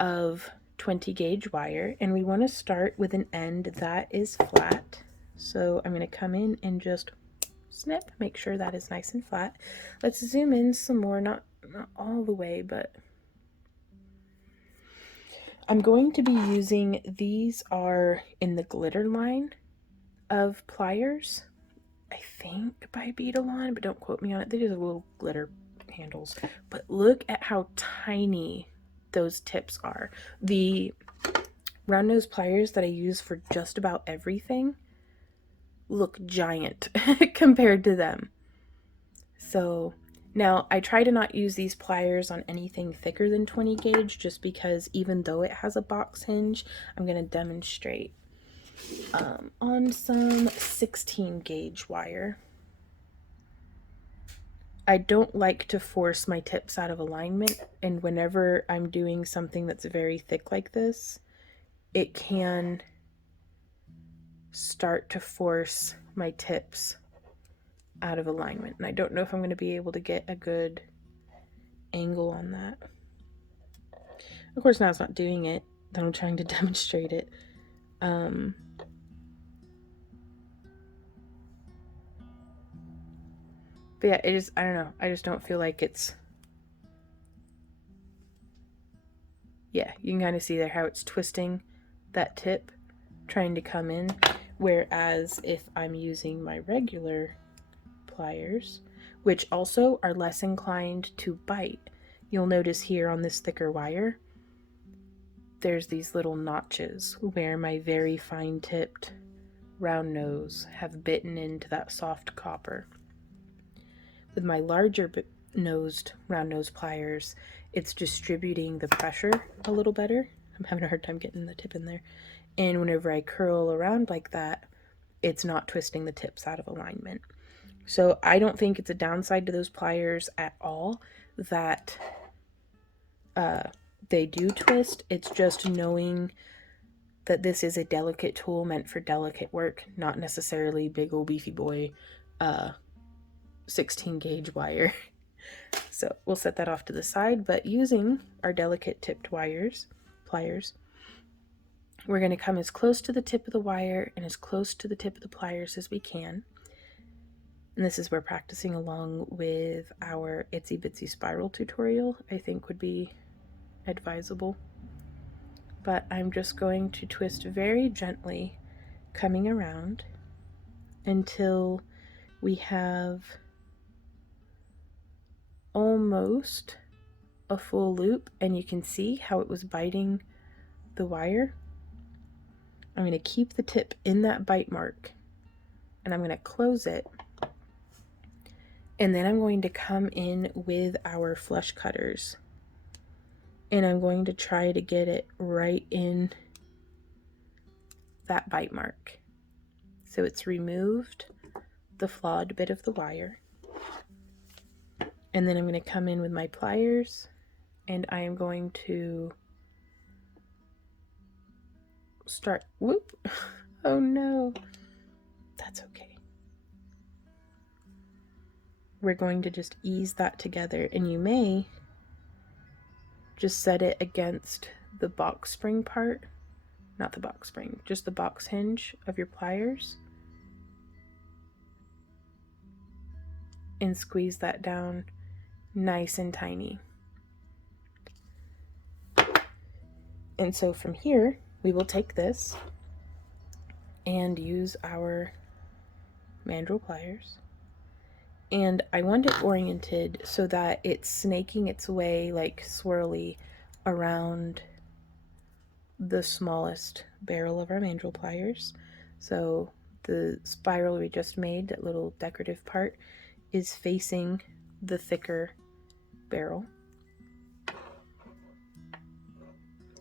of 20 gauge wire. And we want to start with an end that is flat. So I'm going to come in and just snip, make sure that is nice and flat. Let's zoom in some more, not all the way, but I'm going to be using, these are in the glitter line of pliers, I think by Beaded, but don't quote me on it. They're just little glitter handles, but look at how tiny those tips are. The round nose pliers that I use for just about everything look giant compared to them. So now I try to not use these pliers on anything thicker than 20 gauge, just because even though it has a box hinge, I'm going to demonstrate on some 16 gauge wire. I don't like to force my tips out of alignment, and whenever I'm doing something that's very thick like this, it can start to force my tips out of alignment, and I don't know if I'm going to be able to get a good angle on that. Of course, now it's not doing it, then I'm trying to demonstrate it. But yeah, I don't know, I just don't feel like it's, yeah, You can kind of see there how it's twisting that tip, trying to come in. Whereas if I'm using my regular pliers, which also are less inclined to bite, you'll notice here on this thicker wire, there's these little notches where my very fine tipped round nose have bitten into that soft copper. With my larger nosed round nose pliers, it's distributing the pressure a little better. I'm having a hard time getting the tip in there. And whenever I curl around like that, it's not twisting the tips out of alignment. So I don't think it's a downside to those pliers at all that they do twist. It's just knowing that this is a delicate tool meant for delicate work, not necessarily big old beefy boy 16 gauge wire. So we'll set that off to the side, but using our delicate tipped pliers, we're going to come as close to the tip of the wire and as close to the tip of the pliers as we can. And this is where practicing along with our itsy bitsy spiral tutorial I think would be advisable. But I'm just going to twist very gently, coming around until we have almost a full loop, and you can see how it was biting the wire. I'm going to keep the tip in that bite mark, and I'm going to close it, and then I'm going to come in with our flush cutters, and I'm going to try to get it right in that bite mark so it's removed the flawed bit of the wire. And then I'm going to come in with my pliers, and I am going to start, whoop, oh no, that's okay. We're going to just ease that together, and you may just set it against the box spring part, not the box spring, just the box hinge of your pliers, and squeeze that down nice and tiny. And so from here, we will take this and use our mandrel pliers. And I want it oriented so that it's snaking its way, like swirly, around the smallest barrel of our mandrel pliers. So the spiral we just made, that little decorative part, is facing the thicker barrel.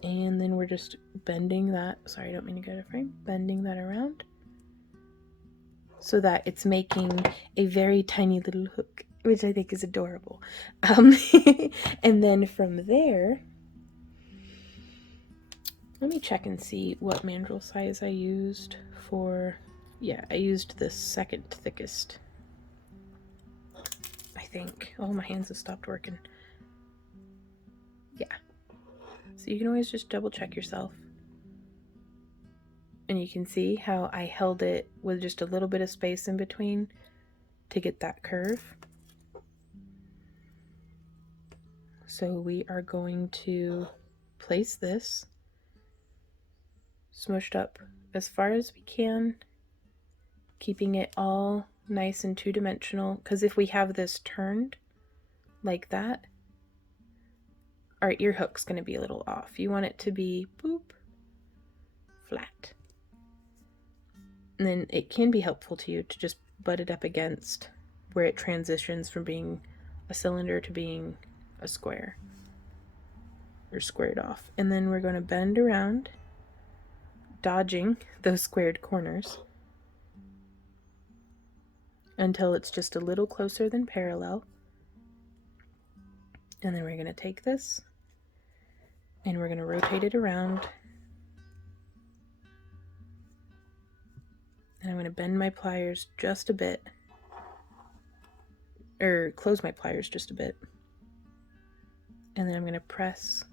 And then we're just bending that, sorry, I don't mean to go to frame, bending that around so that it's making a very tiny little hook, which I think is adorable. And then from there, let me check and see what mandrel size I used for, yeah, I used the second thickest, I think. Oh, my hands have stopped working. Yeah. So you can always just double check yourself. And you can see how I held it with just a little bit of space in between to get that curve. So we are going to place this smushed up as far as we can, keeping it all nice and two-dimensional, because if we have this turned like that, our ear hook's going to be a little off. You want it to be boop, flat. And then it can be helpful to you to just butt it up against where it transitions from being a cylinder to being a square, or squared off. And then we're going to bend around, dodging those squared corners until it's just a little closer than parallel. And then we're going to take this and we're going to rotate it around. And I'm going to bend my pliers just a bit, or close my pliers just a bit. And then I'm going to press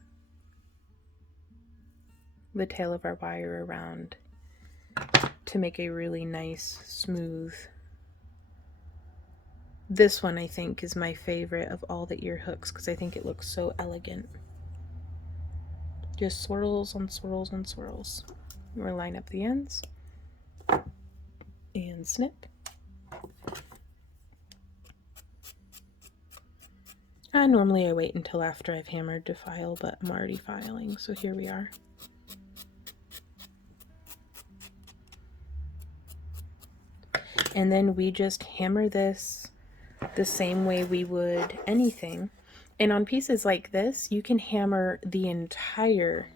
the tail of our wire around to make a really nice, smooth. This one I think is my favorite of all the ear hooks because I think it looks so elegant. Just swirls on swirls on swirls. We'll line up the ends and snip. Normally I wait until after I've hammered to file, but I'm already filing, so here we are. And then we just hammer this the same way we would anything. And on pieces like this, you can hammer the entire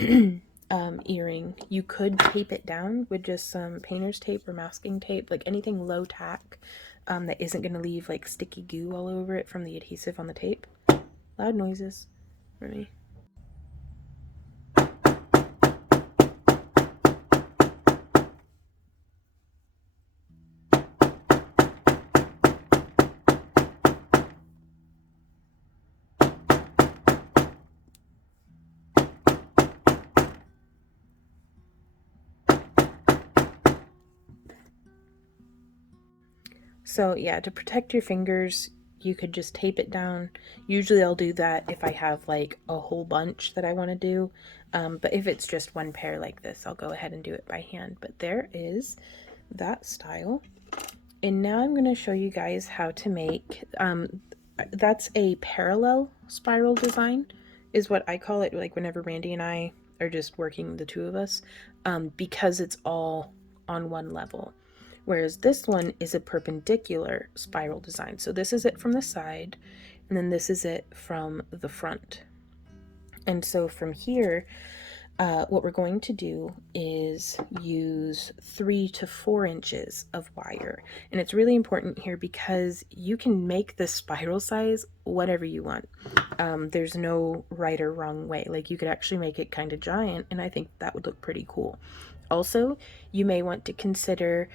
earring. You could tape it down with just some painter's tape or masking tape, like anything low tack that isn't going to leave like sticky goo all over it from the adhesive on the tape. Loud noises for me. So yeah, to protect your fingers, you could just tape it down. Usually I'll do that if I have like a whole bunch that I want to do. But if it's just one pair like this, I'll go ahead and do it by hand. But there is that style. And now I'm going to show you guys how to make, that's a parallel spiral design is what I call it, like whenever Randy and I are just working, the two of us, because it's all on one level. Whereas this one is a perpendicular spiral design. So this is it from the side, and then this is it from the front. And so from here, what we're going to do is use 3 to 4 inches of wire. And it's really important here because you can make the spiral size whatever you want. There's no right or wrong way. Like you could actually make it kind of giant, and I think that would look pretty cool. Also, you may want to consider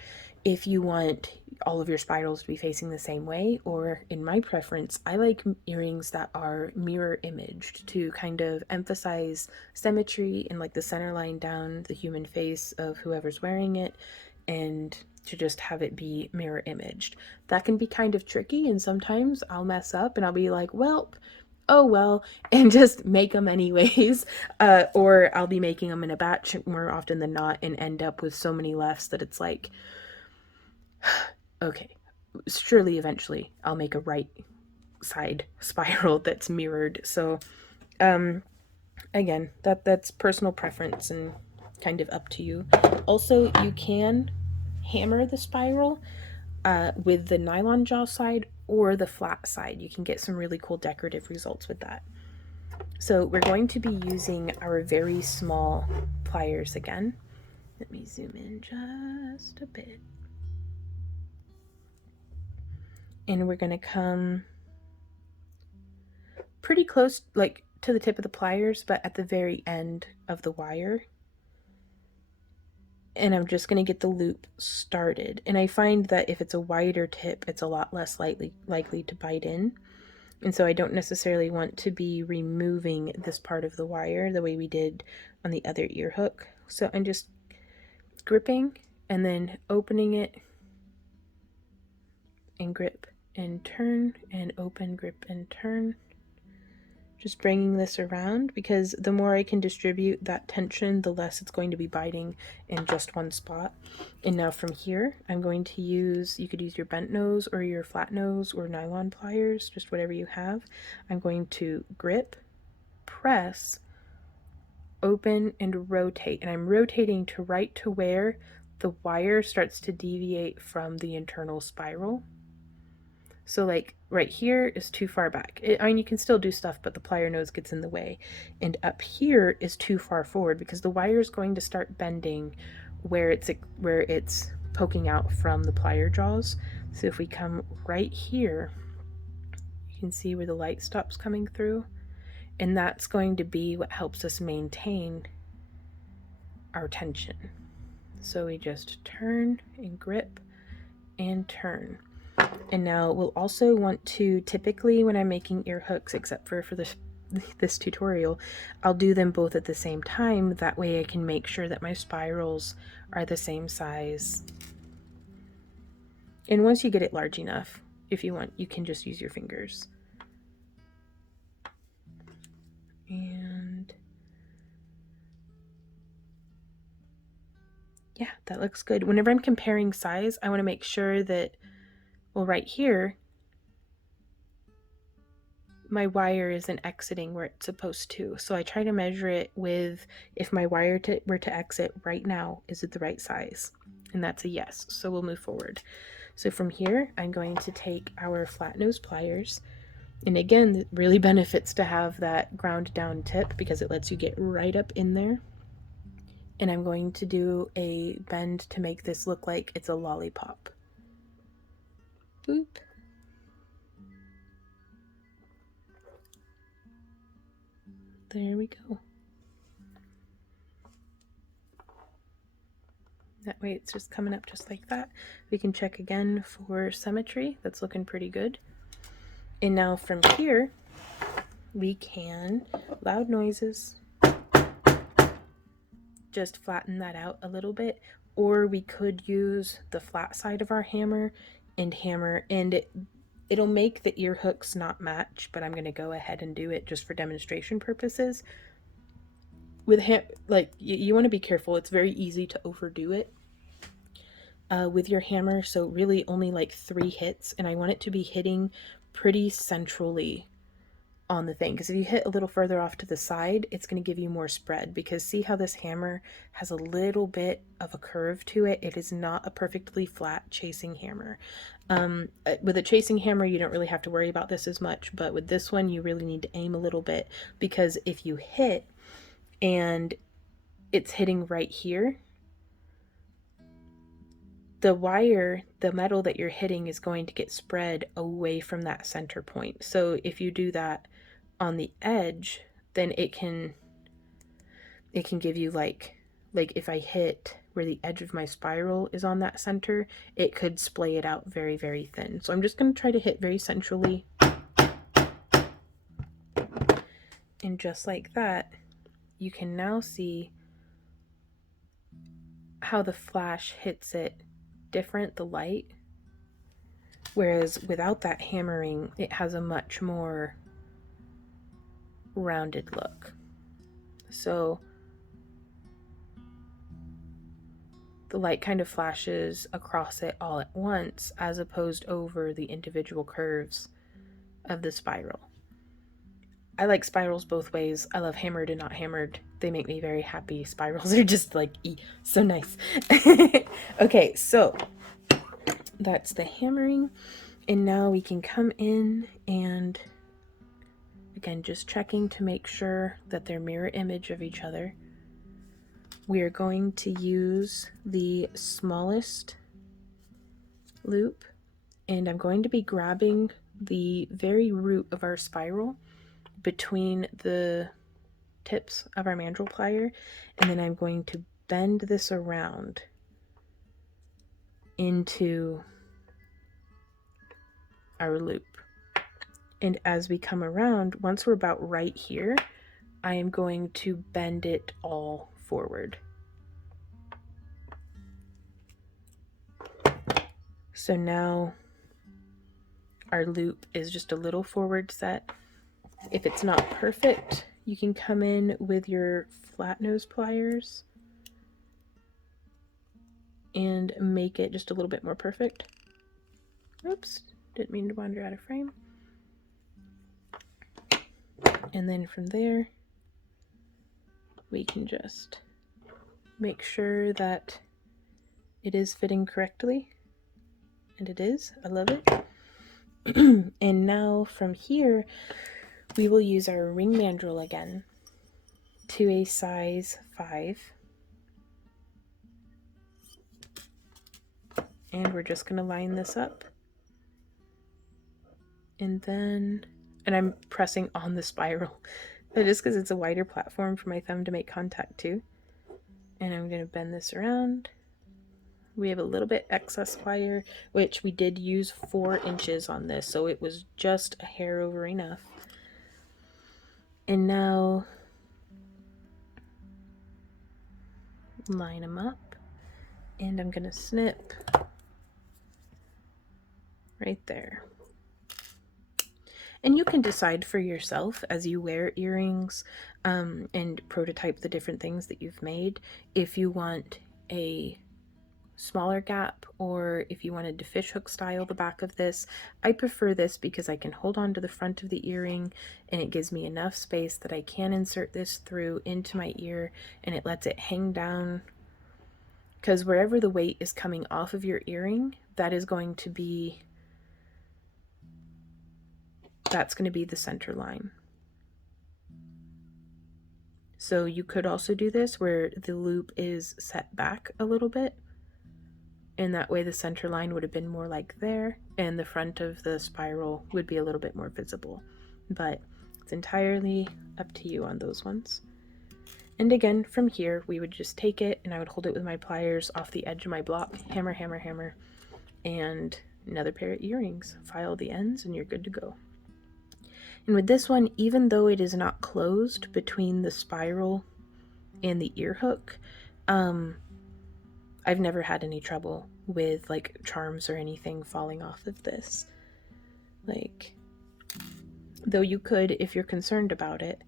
if you want all of your spirals to be facing the same way, or in my preference, I like earrings that are mirror imaged to kind of emphasize symmetry and like the center line down the human face of whoever's wearing it, and to just have it be mirror imaged. That can be kind of tricky, and sometimes I'll mess up and I'll be like, well, oh well, and just make them anyways. Or I'll be making them in a batch more often than not and end up with so many lefts that it's like, okay, surely eventually I'll make a right side spiral that's mirrored. So again, that's personal preference and kind of up to you. Also, you can hammer the spiral with the nylon jaw side or the flat side. You can get some really cool decorative results with that. So we're going to be using our very small pliers again. Let me zoom in just a bit. And we're going to come pretty close, like to the tip of the pliers, but at the very end of the wire. And I'm just going to get the loop started. And I find that if it's a wider tip, it's a lot less likely to bite in. And so I don't necessarily want to be removing this part of the wire the way we did on the other ear hook. So I'm just gripping and then opening it and grip and turn and open, grip and turn. Just bringing this around, because the more I can distribute that tension, the less it's going to be biting in just one spot. And now from here, I'm going to use, you could use your bent nose or your flat nose or nylon pliers, just whatever you have. I'm going to grip, press, open, and rotate. And I'm rotating to right to where the wire starts to deviate from the internal spiral. So like right here is too far back. I mean, you can still do stuff, but the plier nose gets in the way. And up here is too far forward because the wire is going to start bending where it's poking out from the plier jaws. So if we come right here, you can see where the light stops coming through. And that's going to be what helps us maintain our tension. So we just turn and grip and turn. And now we'll also want to, typically when I'm making ear hooks, except for this tutorial, I'll do them both at the same time. That way I can make sure that my spirals are the same size. And once you get it large enough, if you want, you can just use your fingers. And yeah, that looks good. Whenever I'm comparing size, I want to make sure that, well, right here, my wire isn't exiting where it's supposed to. So I try to measure it with, if my wire were to exit right now, is it the right size? And that's a yes. So we'll move forward. So from here, I'm going to take our flat nose pliers. And again, it really benefits to have that ground down tip because it lets you get right up in there. And I'm going to do a bend to make this look like it's a lollipop. Boop. There we go. That way it's just coming up just like that. We can check again for symmetry. That's looking pretty good. And now from here, we can, loud noises, just flatten that out a little bit. Or we could use the flat side of our hammer and hammer, and it'll make the ear hooks not match, but I'm going to go ahead and do it just for demonstration purposes. With like you want to be careful. It's very easy to overdo it with your hammer, so really only like 3 hits, and I want it to be hitting pretty centrally on the thing, because if you hit a little further off to the side, it's going to give you more spread, because see how this hammer has a little bit of a curve to it. It is not a perfectly flat chasing hammer. With a chasing hammer, you don't really have to worry about this as much, but with this one, you really need to aim a little bit, because if you hit and it's hitting right here, the wire, the metal that you're hitting is going to get spread away from that center point. So if you do that on the edge, then it can give you like if I hit where the edge of my spiral is on that center, it could splay it out very, very thin. So I'm just going to try to hit very centrally. And just like that, you can now see how the flash hits it different, the light. Whereas without that hammering, it has a much more rounded look. So the light kind of flashes across it all at once, as opposed over the individual curves of the spiral. I like spirals both ways. I love hammered and not hammered. They make me very happy. Spirals are just like, so nice. Okay, so that's the hammering. And now we can come in and, again, just checking to make sure that they're mirror image of each other. We are going to use the smallest loop, and I'm going to be grabbing the very root of our spiral between the tips of our mandrel plier, and then I'm going to bend this around into our loop. And as we come around, once we're about right here, I am going to bend it all forward. So now our loop is just a little forward set. If it's not perfect, you can come in with your flat nose pliers and make it just a little bit more perfect. Oops, didn't mean to wander out of frame. And then from there, we can just make sure that it is fitting correctly. And it is. I love it. And now from here, we will use our ring mandrel again to a size 5. And we're just going to line this up. And then, and I'm pressing on the spiral, but just because it's a wider platform for my thumb to make contact to. And I'm going to bend this around. We have a little bit excess wire, which we did use 4 inches on this, so it was just a hair over enough. And now line them up, and I'm going to snip right there. And you can decide for yourself as you wear earrings and prototype the different things that you've made if you want a smaller gap or if you wanted to fishhook style the back of this. I prefer this because I can hold on to the front of the earring and it gives me enough space that I can insert this through into my ear and it lets it hang down, because wherever the weight is coming off of your earring, that's going to be the center line. So you could also do this where the loop is set back a little bit, and that way the center line would have been more like there, and the front of the spiral would be a little bit more visible. But it's entirely up to you on those ones. And again, from here, we would just take it and I would hold it with my pliers off the edge of my block, hammer, hammer, hammer, and another pair of earrings. File the ends and you're good to go. And with this one, even though it is not closed between the spiral and the ear hook, I've never had any trouble with like charms or anything falling off of this. Like, though you could, if you're concerned about it,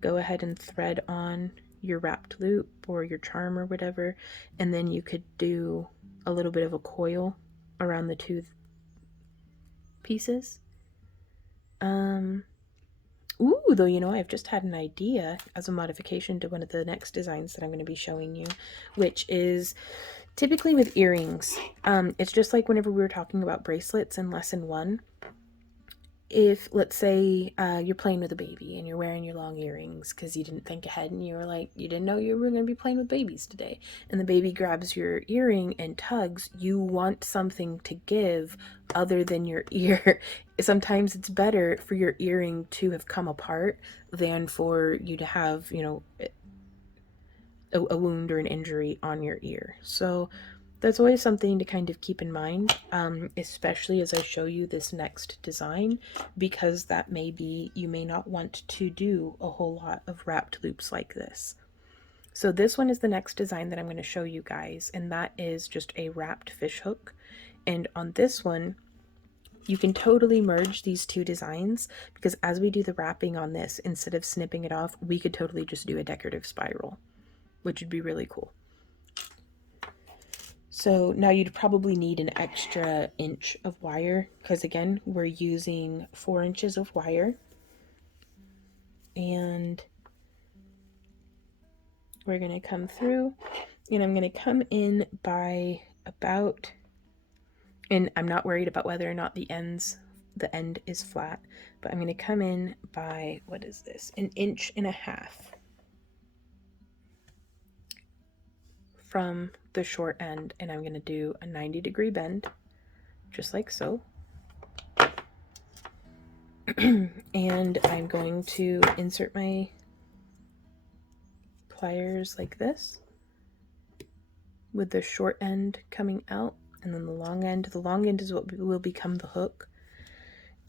go ahead and thread on your wrapped loop or your charm or whatever, and then you could do a little bit of a coil around the two pieces. Ooh, though, you know, I've just had an idea as a modification to one of the next designs that I'm going to be showing you, which is typically with earrings. It's just like whenever we were talking about bracelets in lesson 1. If, let's say, you're playing with a baby and you're wearing your long earrings because you didn't think ahead and you were like, you didn't know you were going to be playing with babies today, and the baby grabs your earring and tugs, you want something to give other than your ear. Sometimes it's better for your earring to have come apart than for you to have, you know, a wound or an injury on your ear. So that's always something to kind of keep in mind, especially as I show you this next design, because that may be, you may not want to do a whole lot of wrapped loops like this. So this one is the next design that I'm going to show you guys, and that is just a wrapped fish hook. And on this one, you can totally merge these two designs, because as we do the wrapping on this, instead of snipping it off, we could totally just do a decorative spiral, which would be really cool. So now you'd probably need an extra inch of wire, because again, we're using 4 inches of wire. And we're going to come through, and I'm going to come in by about, and I'm not worried about whether or not the end is flat, but I'm going to come in by, what is this, 1.5 inches from the short end, and I'm going to do a 90-degree bend, just like so. And I'm going to insert my pliers like this, with the short end coming out, and then the long end is what will become the hook.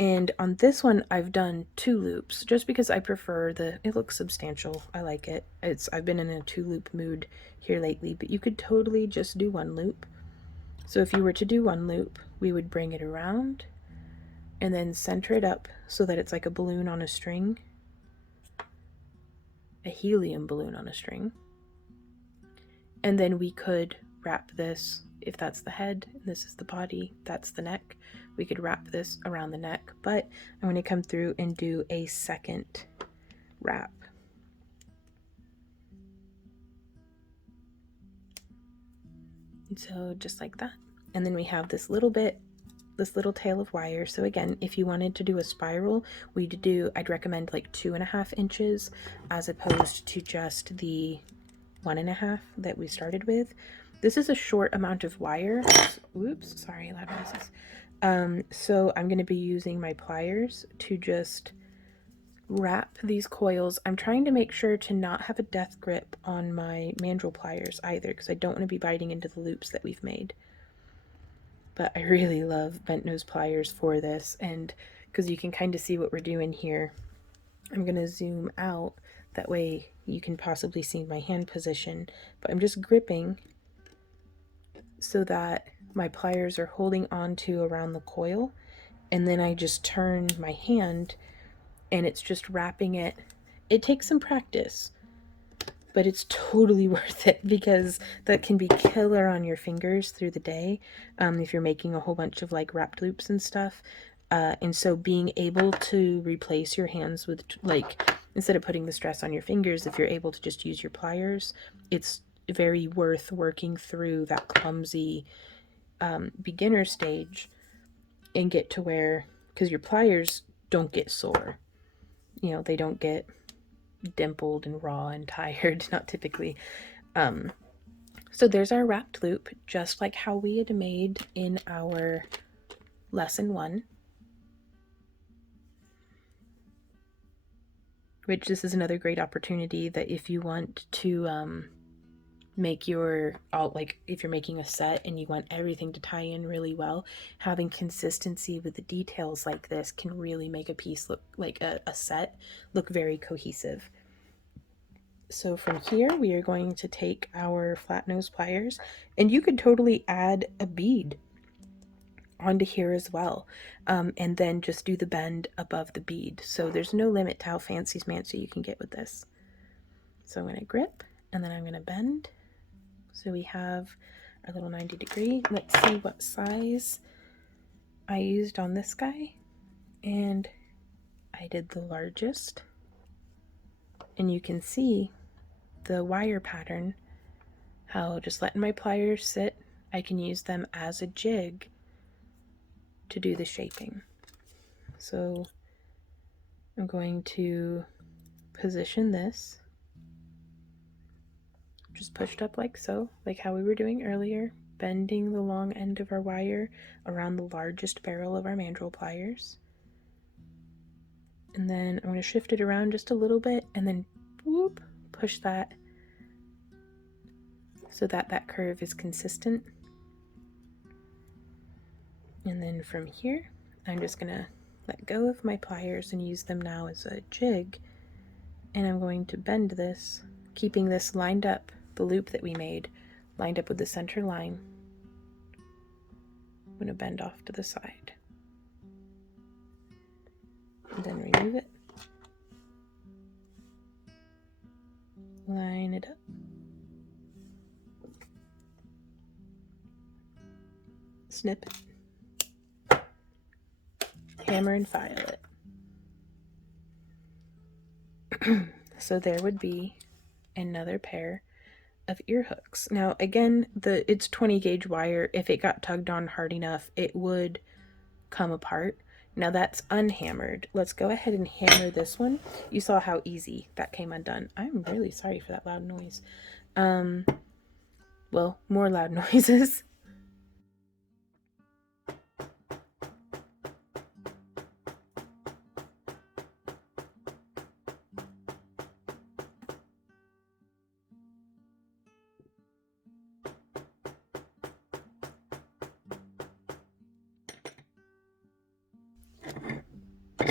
And on this one, I've done 2 loops, just because I prefer it looks substantial. I like it. I've been in a 2-loop mood here lately, but you could totally just do 1 loop. So if you were to do 1 loop, we would bring it around and then center it up so that it's like a balloon on a string, a helium balloon on a string. And then we could wrap this, if that's the head, and this is the body, that's the neck, we could wrap this around the neck, but I'm going to come through and do a second wrap. And so just like that. And then we have this little tail of wire. So again, if you wanted to do a spiral, I'd recommend like 2.5 inches as opposed to just the 1.5 that we started with. This is a short amount of wire. Oops, sorry, loud noises. So I'm going to be using my pliers to just wrap these coils. I'm trying to make sure to not have a death grip on my mandrel pliers either, because I don't want to be biting into the loops that we've made. But I really love bent nose pliers for this, and because you can kind of see what we're doing here. I'm going to zoom out, that way you can possibly see my hand position, but I'm just gripping so that my pliers are holding onto around the coil, and then I just turn my hand and it's just wrapping it. It takes some practice, but it's totally worth it because that can be killer on your fingers through the day if you're making a whole bunch of like wrapped loops and stuff. And so being able to replace your hands with, like, instead of putting the stress on your fingers, if you're able to just use your pliers, it's very worth working through that clumsy beginner stage and get to where, because your pliers don't get sore. You know, they don't get dimpled and raw and tired, not typically. So there's our wrapped loop, just like how we had made in our lesson 1. Which this is another great opportunity that if you want to make your, like if you're making a set and you want everything to tie in really well, having consistency with the details like this can really make a piece look like a set look very cohesive. So from here we are going to take our flat nose pliers, and you could totally add a bead onto here as well, and then just do the bend above the bead. So there's no limit to how fancy smancy you can get with this. So I'm going to grip, and then I'm going to bend. So we have our little 90 degree. Let's see what size I used on this guy, and I did the largest, and you can see the wire pattern, how just letting my pliers sit, I can use them as a jig to do the shaping. So I'm going to position this just pushed up like so, like how we were doing earlier, bending the long end of our wire around the largest barrel of our mandrel pliers. And then I'm going to shift it around just a little bit and then whoop, push that so that that curve is consistent. And then from here, I'm just going to let go of my pliers and use them now as a jig. And I'm going to bend this, keeping this lined up, the loop that we made, lined up with the center line. I'm going to bend off to the side. And then remove it. Line it up. Snip it. Hammer and file it. So there would be another pair of ear hooks. Now again, it's 20 gauge wire. If it got tugged on hard enough, it would come apart. Now that's unhammered. Let's go ahead and hammer this one. You saw how easy that came undone. I'm really sorry for that loud noise. Well, more loud noises.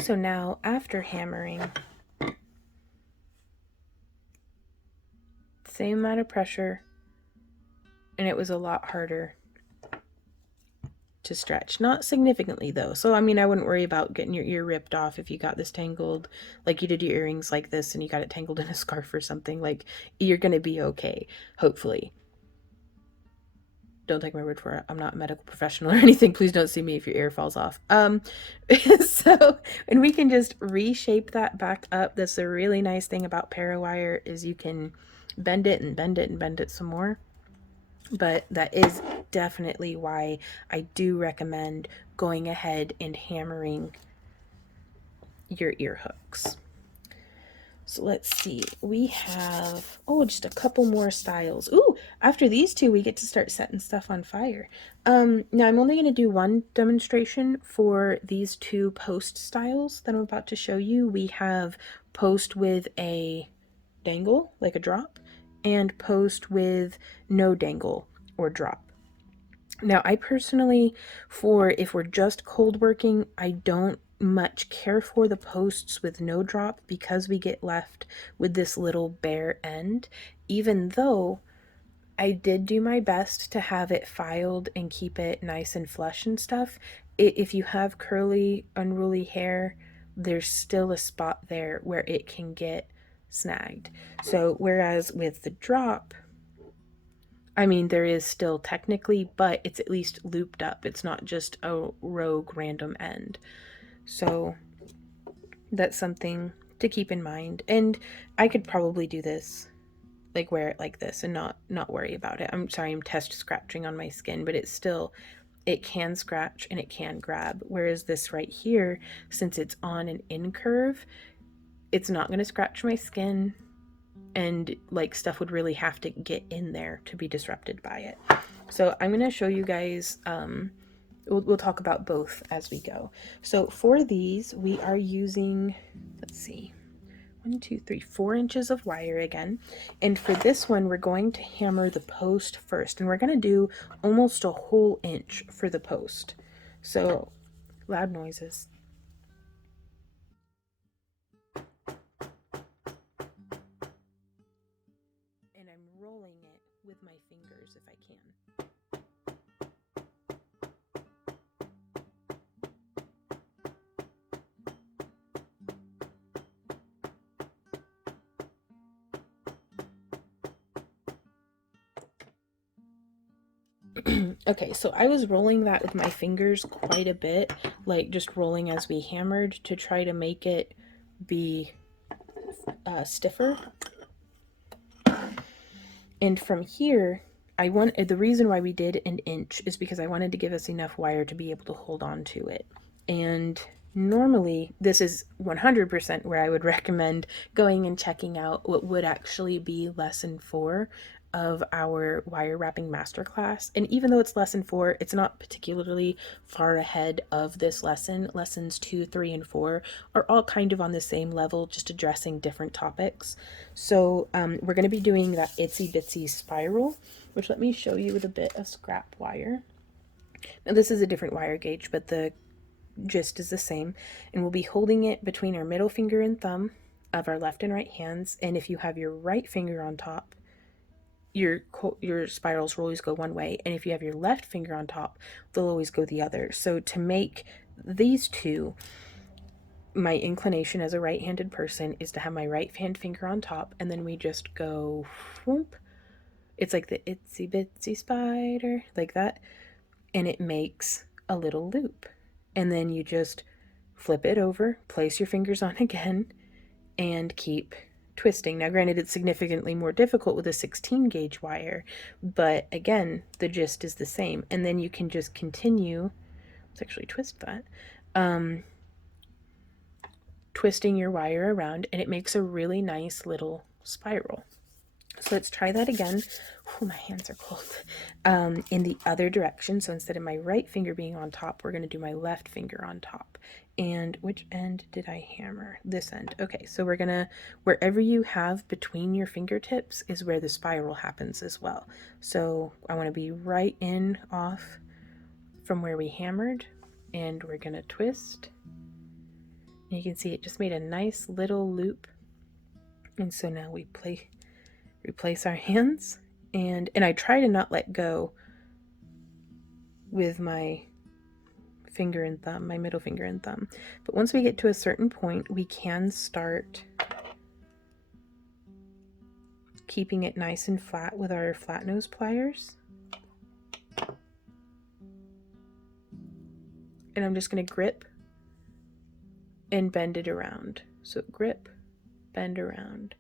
So now after hammering, same amount of pressure, and it was a lot harder to stretch. Not significantly though. So I mean, I wouldn't worry about getting your ear ripped off if you got this tangled, like you did your earrings like this and you got it tangled in a scarf or something. Like, you're gonna be okay, hopefully. Don't take my word for it. I'm not a medical professional or anything. Please don't sue me if your ear falls off. So, and we can just reshape that back up. That's the really nice thing about parawire, is you can bend it and bend it and bend it some more. But that is definitely why I do recommend going ahead and hammering your ear hooks. So let's see, we have, just a couple more styles. Ooh, after these two, we get to start setting stuff on fire. Now I'm only going to do one demonstration for these two post styles that I'm about to show you. We have post with a dangle, like a drop, and post with no dangle or drop. Now, I personally, if we're just cold working, I don't much care for the posts with no drop because we get left with this little bare end, even though I did do my best to have it filed and keep it nice and flush and stuff. If you have curly, unruly hair, there's still a spot there where it can get snagged. So whereas with the drop, I mean, there is still technically, but it's at least looped up. It's not just a rogue random end. So that's something to keep in mind. And I could probably do this, like wear it like this and not worry about it. I'm sorry, I'm test scratching on my skin, but it's still, it can scratch and it can grab. Whereas this right here, since it's on an in curve, it's not going to scratch my skin, and like stuff would really have to get in there to be disrupted by it. So I'm going to show you guys, we'll talk about both as we go. So for these, we are using, let's see, 1, 2, 3, 4 inches of wire again. And for this one, we're going to hammer the post first, and we're going to do almost a whole inch for the post. So loud noises. And I'm rolling it with my fingers if I can. Okay, so I was rolling that with my fingers quite a bit, like just rolling as we hammered to try to make it be stiffer. And from here, the reason why we did an inch is because I wanted to give us enough wire to be able to hold on to it. And normally this is 100% where I would recommend going and checking out what would actually be lesson 4 of our wire wrapping masterclass. And even though it's lesson 4, it's not particularly far ahead of this lesson. Lessons 2, 3, and 4 are all kind of on the same level, just addressing different topics. So we're going to be doing that itsy bitsy spiral, which let me show you with a bit of scrap wire. Now this is a different wire gauge, but the gist is the same, and we'll be holding it between our middle finger and thumb of our left and right hands. And if you have your right finger on top, your spirals will always go one way, and if you have your left finger on top, they'll always go the other. So to make these two, my inclination as a right-handed person is to have my right hand finger on top, and then we just go whoop. It's like the itsy bitsy spider, like that, and it makes a little loop. And then you just flip it over, place your fingers on again, and keep twisting. Now granted, it's significantly more difficult with a 16 gauge wire, but again, the gist is the same. And then you can just continue, let's actually twist that, twisting your wire around, and it makes a really nice little spiral. So let's try that again. Ooh, my hands are cold. In the other direction. So instead of my right finger being on top, we're going to do my left finger on top. And which end did I hammer? This end. Okay, so we're going to, wherever you have between your fingertips is where the spiral happens as well. So I want to be right in off from where we hammered, and we're going to twist. And you can see it just made a nice little loop. And so now we replace our hands, and I try to not let go with my finger and thumb, my middle finger and thumb. But once we get to a certain point, we can start keeping it nice and flat with our flat nose pliers. And I'm just going to grip and bend it around. So grip, bend around,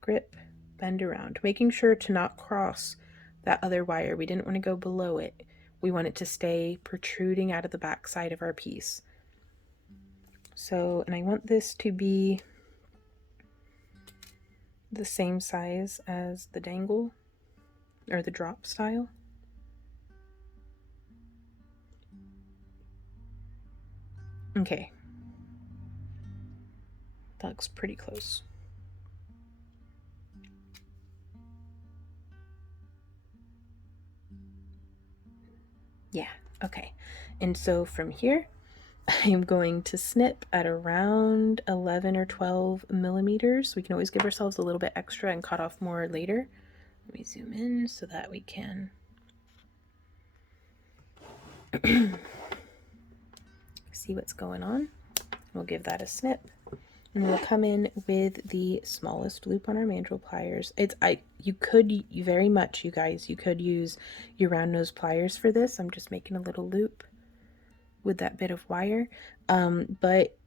grip, bend around, making sure to not cross that other wire. We didn't want to go below it. We want it to stay protruding out of the back side of our piece. So, and I want this to be the same size as the dangle or the drop style. Okay. That looks pretty close. Yeah, okay. And so from here, I'm going to snip at around 11 or 12 millimeters. We can always give ourselves a little bit extra and cut off more later. Let me zoom in so that we can see what's going on. We'll give that a snip. And we'll come in with the smallest loop on our mandrel pliers. You could very much, you guys, you could use your round nose pliers for this. I'm just making a little loop with that bit of wire. But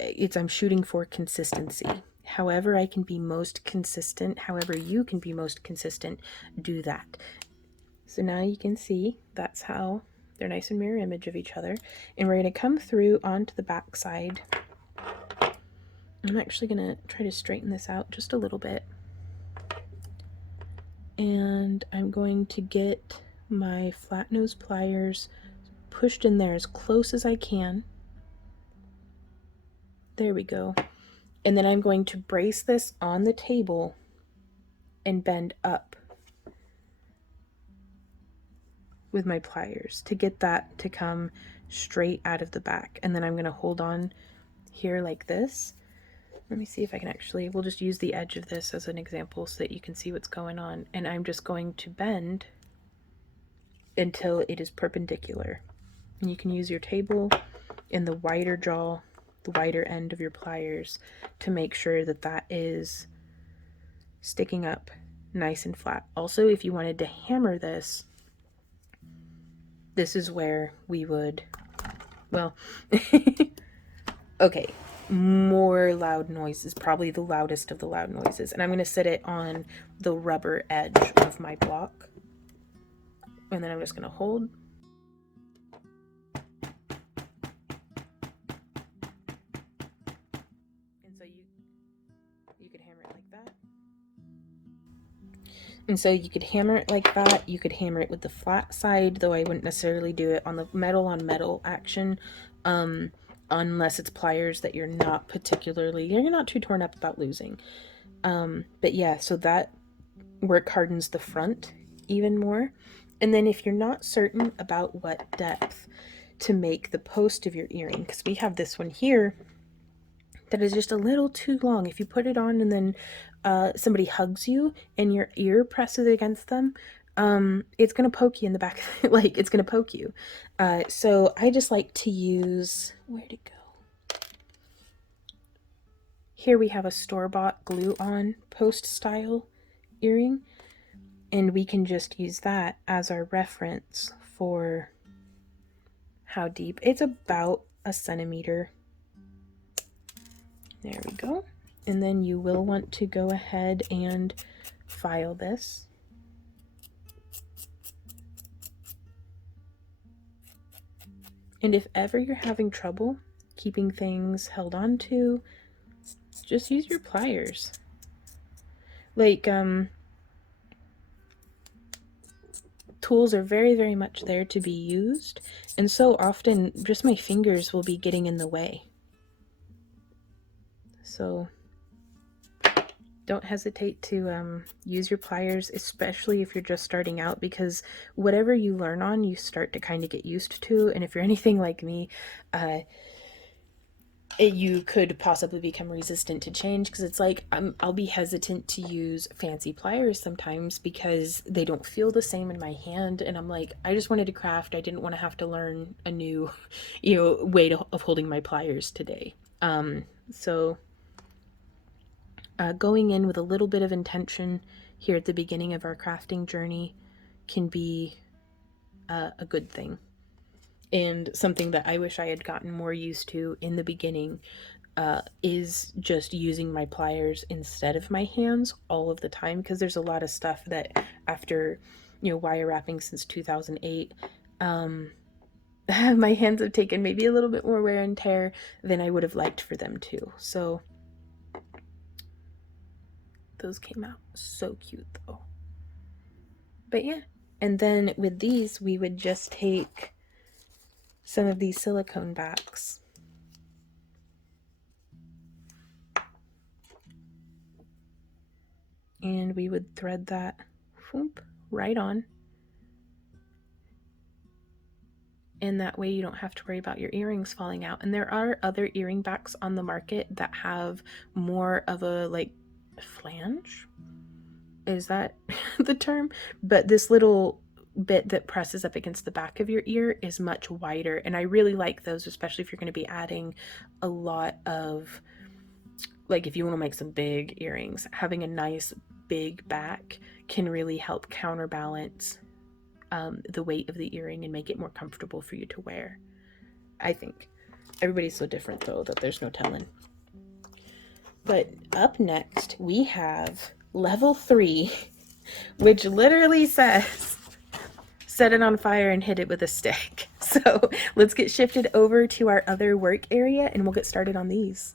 I'm shooting for consistency. However I can be most consistent, however you can be most consistent, do that. So now you can see that's how they're nice and mirror image of each other. And we're going to come through onto the back side. I'm actually going to try to straighten this out just a little bit. And I'm going to get my flat nose pliers pushed in there as close as I can. There we go. And then I'm going to brace this on the table and bend up with my pliers to get that to come straight out of the back. And then I'm going to hold on here like this. Let me see if I can actually, we'll just use the edge of this as an example so that you can see what's going on. And I'm just going to bend until it is perpendicular. And you can use your table and the wider jaw, the wider end of your pliers to make sure that that is sticking up nice and flat. Also, if you wanted to hammer this, this is where we would, well, okay, more loud noises, probably the loudest of the loud noises. And I'm going to sit it on the rubber edge of my block. And then I'm just going to hold. And so you could hammer it like that. And so you could hammer it like that. You could hammer it with the flat side, though I wouldn't necessarily do it on the metal on metal action. Unless it's pliers that you're not too torn up about losing. But yeah, so that work hardens the front even more. And then if you're not certain about what depth to make the post of your earring, because we have this one here that is just a little too long. If you put it on and then somebody hugs you and your ear presses against them, it's going to poke you in the back. Like, it's going to poke you. So I just like to use, where'd it go? Here we have a store-bought glue-on post-style earring, and we can just use that as our reference for how deep. It's about a centimeter. There we go. And then you will want to go ahead and file this. And if ever you're having trouble keeping things held on to, just use your pliers. Like, tools are very, very much there to be used, and so often just my fingers will be getting in the way. So don't hesitate to use your pliers, especially if you're just starting out, because whatever you learn on, you start to kind of get used to. And if you're anything like me, you could possibly become resistant to change, because it's like I'll be hesitant to use fancy pliers sometimes because they don't feel the same in my hand, and I'm like, I just wanted to craft. I didn't want to have to learn a new, way of holding my pliers today. So going in with a little bit of intention here at the beginning of our crafting journey can be a good thing. And something that I wish I had gotten more used to in the beginning is just using my pliers instead of my hands all of the time, because there's a lot of stuff that after, wire wrapping since 2008, my hands have taken maybe a little bit more wear and tear than I would have liked for them to. So those came out so cute though. But yeah, and then with these, we would just take some of these silicone backs and we would thread that right on. And that way you don't have to worry about your earrings falling out. And there are other earring backs on the market that have more of a flange. is that the term? But this little bit that presses up against the back of your ear is much wider, and I really like those, especially if you're going to be adding a lot of, like, if you want to make some big earrings, having a nice big back can really help counterbalance the weight of the earring and make it more comfortable for you to wear, I think. Everybody's so different, though, that there's no telling. But up next, we have level 3, which literally says, set it on fire and hit it with a stick. So let's get shifted over to our other work area and we'll get started on these.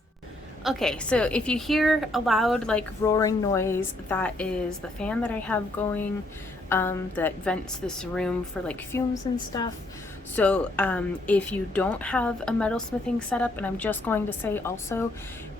Okay, so if you hear a loud, like, roaring noise, that is the fan that I have going that vents this room for, like, fumes and stuff. So if you don't have a metalsmithing setup, and I'm just going to say also,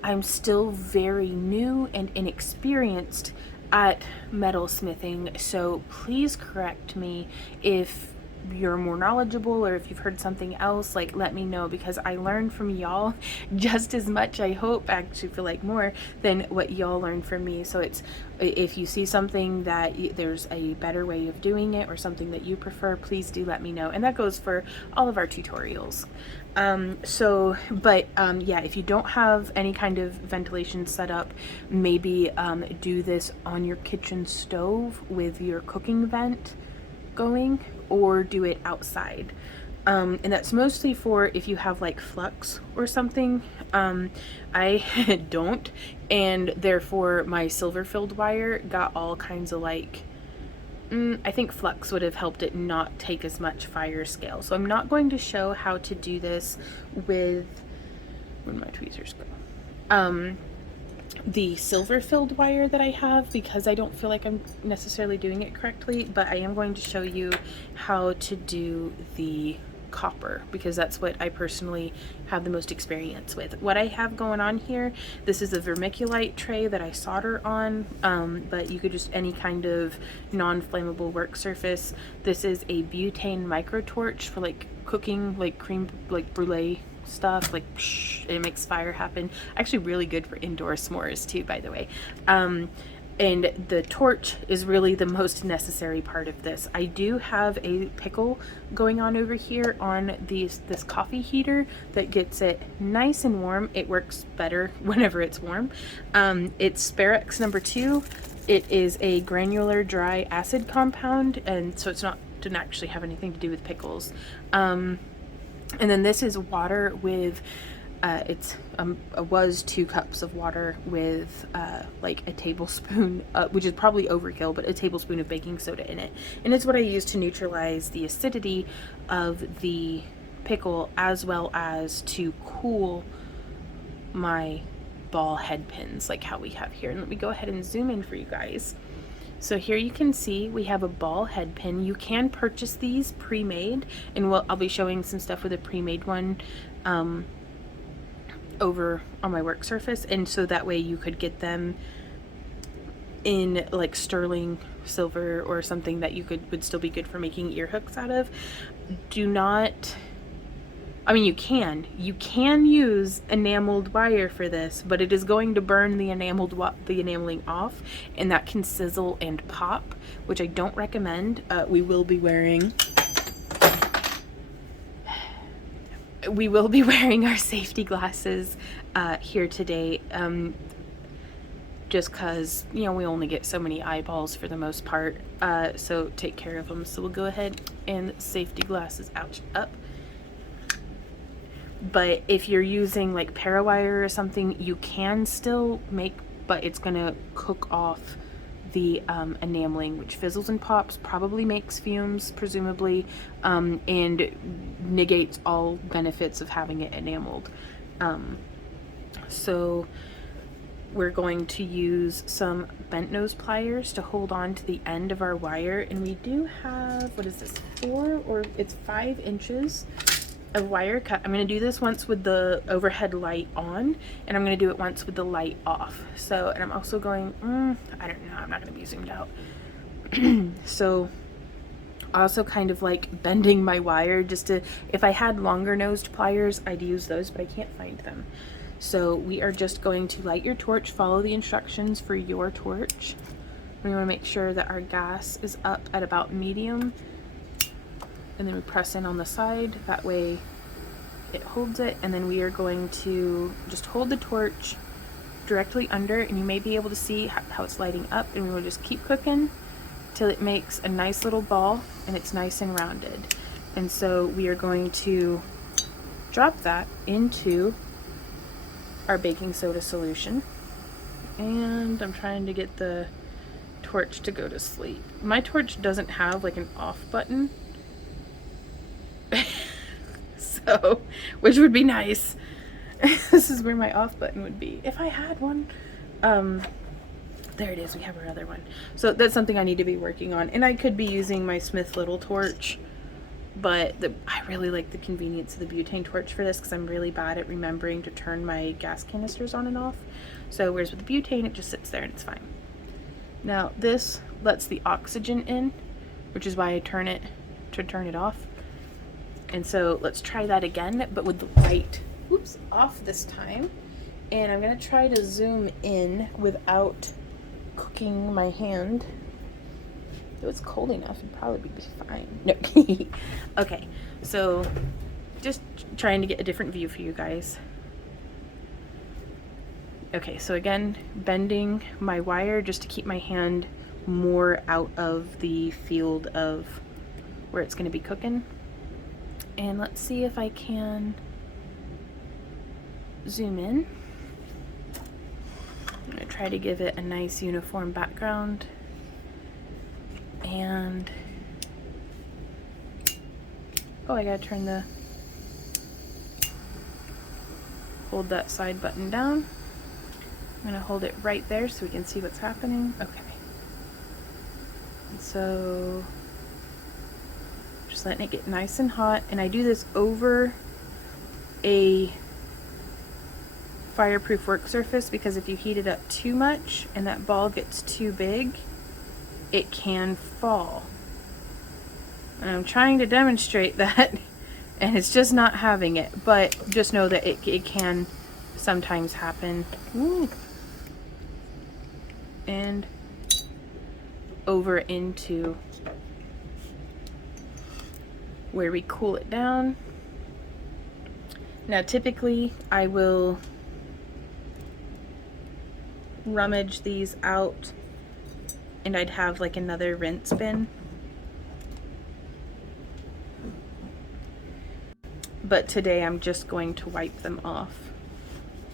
I'm still very new and inexperienced at metalsmithing, so please correct me if you're more knowledgeable or if you've heard something else. Like, let me know, because I learned from y'all just as much, I hope, actually feel like more than what y'all learned from me. So it's, if you see something that there's a better way of doing it or something that you prefer, please do let me know. And that goes for all of our tutorials. Yeah, if you don't have any kind of ventilation set up, maybe do this on your kitchen stove with your cooking vent going, or do it outside. And that's mostly for if you have, like, flux or something. I don't, and therefore my silver filled wire got all kinds of, like, I think flux would have helped it not take as much fire scale. So I'm not going to show how to do this with, where did my tweezers go? The silver filled wire that I have, because I don't feel like I'm necessarily doing it correctly, but I am going to show you how to do the copper, because that's what I personally have the most experience with. What I have going on here, this is a vermiculite tray that I solder on, but you could just any kind of non-flammable work surface. This is a butane micro torch for, like, cooking, like, creme, like, brulee stuff, like, it makes fire happen. Actually really good for indoor s'mores too, by the way. And the torch is really the most necessary part of this. I do have a pickle going on over here on this coffee heater that gets it nice and warm. It works better whenever it's warm. It's Sparex number 2. It is a granular dry acid compound, and so it's not, didn't actually have anything to do with pickles. And then this is water with it was 2 cups of water with like a tablespoon, which is probably overkill, but a tablespoon of baking soda in it. And it's what I use to neutralize the acidity of the pickle, as well as to cool my ball head pins, like how we have here. And let me go ahead and zoom in for you guys. So here you can see we have a ball head pin. You can purchase these pre-made, and I'll be showing some stuff with a pre-made one over on my work surface, and so that way you could get them in, like, sterling silver or something that you would still be good for making ear hooks out of. Do not, I mean, you can use enameled wire for this, but it is going to burn the enameling off, and that can sizzle and pop, which I don't recommend. We will be wearing our safety glasses here today, just because, you know, we only get so many eyeballs for the most part, so take care of them. So we'll go ahead and safety glasses up. But if you're using, like, parawire or something, you can still make, but it's gonna cook off the enameling, which fizzles and pops, probably makes fumes, presumably, and negates all benefits of having it enameled. So we're going to use some bent nose pliers to hold on to the end of our wire, and we do have, what is this, 5 inches of wire cut. I'm going to do this once with the overhead light on, and I'm going to do it once with the light off. So, and I'm also going, I don't know, I'm not going to be zoomed out. So also kind of like bending my wire just to, if I had longer nosed pliers, I'd use those, but I can't find them. So we are just going to light your torch, follow the instructions for your torch. We want to make sure that our gas is up at about medium, and then we press in on the side, that way it holds it. And then we are going to just hold the torch directly under, and you may be able to see how it's lighting up, and we will just keep cooking till it makes a nice little ball and it's nice and rounded. And so we are going to drop that into our baking soda solution, and I'm trying to get the torch to go to sleep. My torch doesn't have like an off button, so, which would be nice. This is where my off button would be if I had one. There it is, we have our other one. So that's something I need to be working on, and I could be using my Smith Little torch, but I really like the convenience of the butane torch for this because I'm really bad at remembering to turn my gas canisters on and off. So whereas with the butane, it just sits there and it's fine. Now this lets the oxygen in, which is why I turn it to turn it off. And so let's try that again, but with the light, off this time. And I'm gonna try to zoom in without cooking my hand. If it's cold enough, it'd probably be fine. No. Okay, so just trying to get a different view for you guys. Okay, so again, bending my wire just to keep my hand more out of the field of where it's going to be cooking. And let's see if I can zoom in. I'm going to try to give it a nice uniform background. And oh, I gotta turn the hold that side button down. I'm gonna hold it right there so we can see what's happening. Okay. And so just letting it get nice and hot, and I do this over a fireproof work surface because if you heat it up too much and that ball gets too big, it can fall. And I'm trying to demonstrate that, and it's just not having it, but just know that it can sometimes happen. Ooh. And over into where we cool it down. Now typically I will rummage these out and I'd have like another rinse bin. But today I'm just going to wipe them off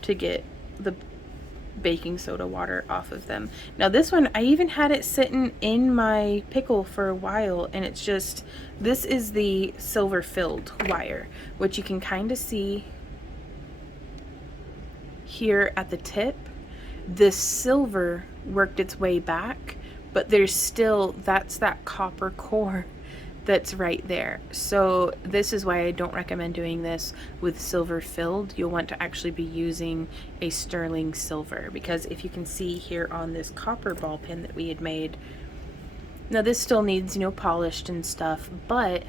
to get the baking soda water off of them. Now this one, I even had it sitting in my pickle for a while, and it's just, this is the silver filled wire, which you can kind of see here at the tip. The silver worked its way back, but there's still, that's that copper core that's right there. So this is why I don't recommend doing this with silver filled. You'll want to actually be using a sterling silver, because if you can see here on this copper ball pin that we had made, now this still needs, you know, polished and stuff, but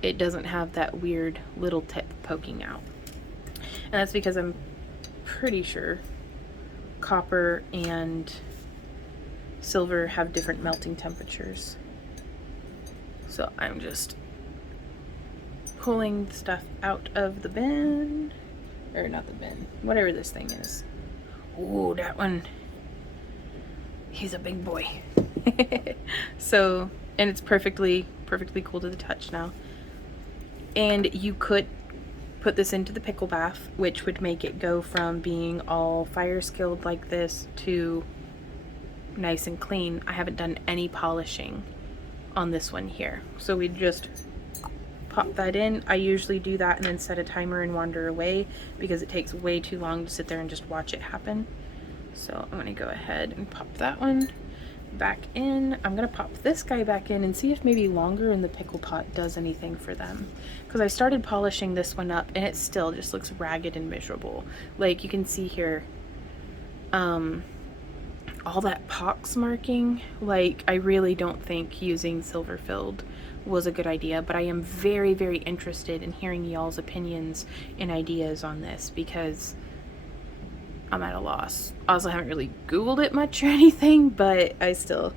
it doesn't have that weird little tip poking out. And that's because I'm pretty sure copper and silver have different melting temperatures. So I'm just pulling stuff out of the bin, or not the bin, whatever this thing is. Ooh, that one, he's a big boy. So, and it's perfectly cool to the touch now. And you could put this into the pickle bath, which would make it go from being all fire skilled like this to nice and clean. I haven't done any polishing on this one here, so we just pop that in. I usually do that and then set a timer and wander away because it takes way too long to sit there and just watch it happen. So I'm gonna go ahead and pop that one back in. I'm gonna pop this guy back in and see if maybe longer in the pickle pot does anything for them, because I started polishing this one up and it still just looks ragged and miserable. Like you can see here, all that pox marking. Like, I really don't think using silver filled was a good idea, but I am very, very interested in hearing y'all's opinions and ideas on this, because I'm at a loss. Also, I haven't really Googled it much or anything, but I still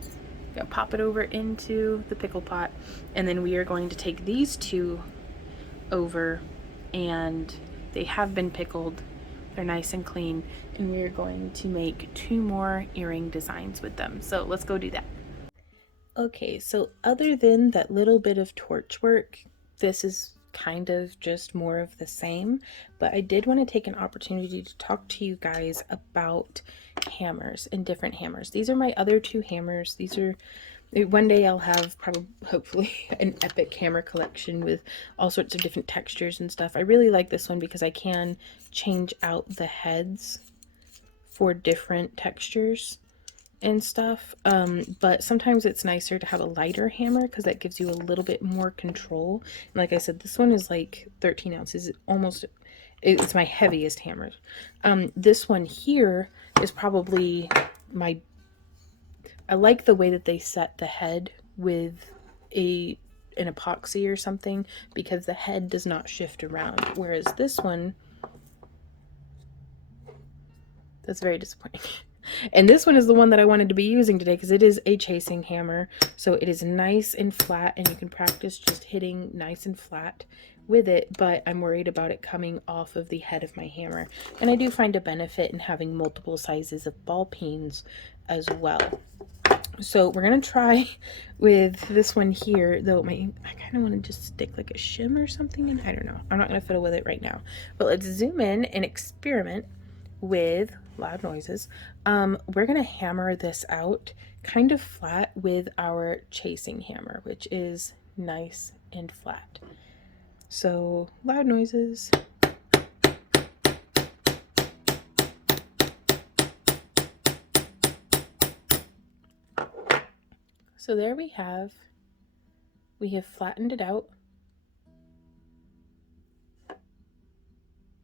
gonna pop it over into the pickle pot. And then we are going to take these two over, and they have been pickled. They're nice and clean, and we are going to make 2 more earring designs with them. So let's go do that. Okay, so other than that little bit of torch work, this is kind of just more of the same, but I did want to take an opportunity to talk to you guys about hammers and different hammers. These are my other 2 hammers. These are, one day I'll have probably, hopefully, an epic hammer collection with all sorts of different textures and stuff. I really like this one because I can change out the heads for different textures and stuff, but sometimes it's nicer to have a lighter hammer because that gives you a little bit more control. And like I said, this one is like 13 ounces, almost, it's my heaviest hammer. This one here is probably my, I like the way that they set the head with an epoxy or something, because the head does not shift around, whereas this one, that's very disappointing. And this one is the one that I wanted to be using today because it is a chasing hammer. So it is nice and flat, and you can practice just hitting nice and flat with it, but I'm worried about it coming off of the head of my hammer. And I do find a benefit in having multiple sizes of ball peens as well. So we're going to try with this one here, though I kind of want to just stick like a shim or something in. I don't know. I'm not going to fiddle with it right now. But let's zoom in and experiment with loud noises. We're going to hammer this out kind of flat with our chasing hammer, which is nice and flat. So loud noises. So there we have flattened it out.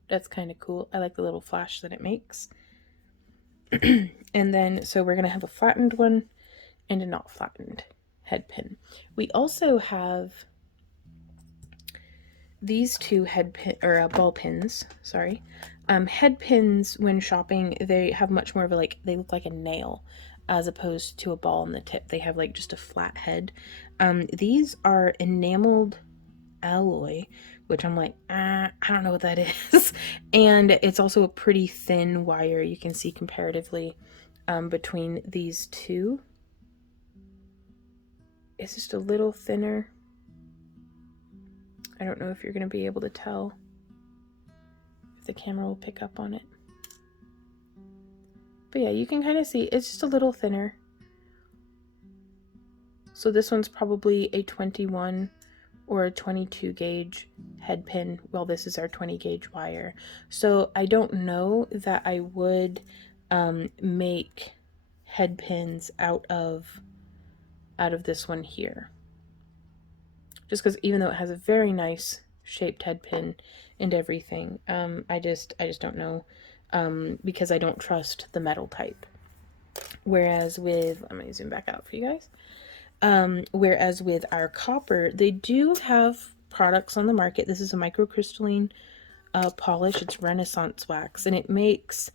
That's kind of cool. I like the little flash that it makes. And then, so we're going to have a flattened one and a not flattened head pin. We also have these 2 head pin, or ball pins, sorry. Head pins, when shopping, they have much more of a, like, they look like a nail as opposed to a ball on the tip. They have like just a flat head. These are enameled alloy, which I'm like, I don't know what that is. And it's also a pretty thin wire. You can see comparatively between these 2. It's just a little thinner. I don't know if you're going to be able to tell, if the camera will pick up on it. But yeah, you can kind of see it's just a little thinner. So this one's probably a 21 or a 22 gauge head pin, while this is our 20 gauge wire. So I don't know that I would make head pins out of this one here, just because even though it has a very nice shaped head pin and everything, I just don't know, because I don't trust the metal type. Whereas with, let me zoom back out for you guys. Whereas with our copper, they do have products on the market. This is a microcrystalline polish. It's Renaissance wax, and it makes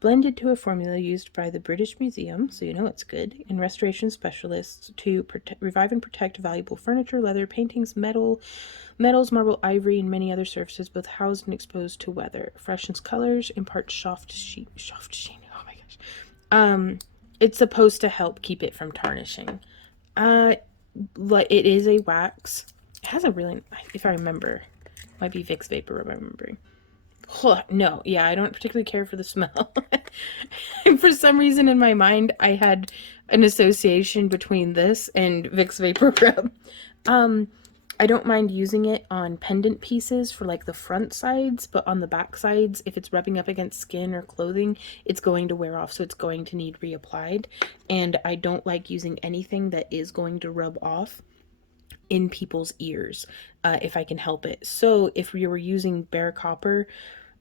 blended to a formula used by the British Museum, so you know it's good, and restoration specialists to revive and protect valuable furniture, leather, paintings, metals, marble, ivory, and many other surfaces, both housed and exposed to weather. Freshens colors, imparts soft sheen. Oh my gosh. It's supposed to help keep it from tarnishing. Like, it is a wax. It has a really, if I remember, might be Vicks Vapor, remembering. No, yeah, I don't particularly care for the smell. And for some reason in my mind, I had an association between this and Vicks Vapor Rub. I don't mind using it on pendant pieces for like the front sides, but on the back sides, if it's rubbing up against skin or clothing, it's going to wear off, so it's going to need reapplied. And I don't like using anything that is going to rub off in people's ears, if I can help it. So if we were using bare copper,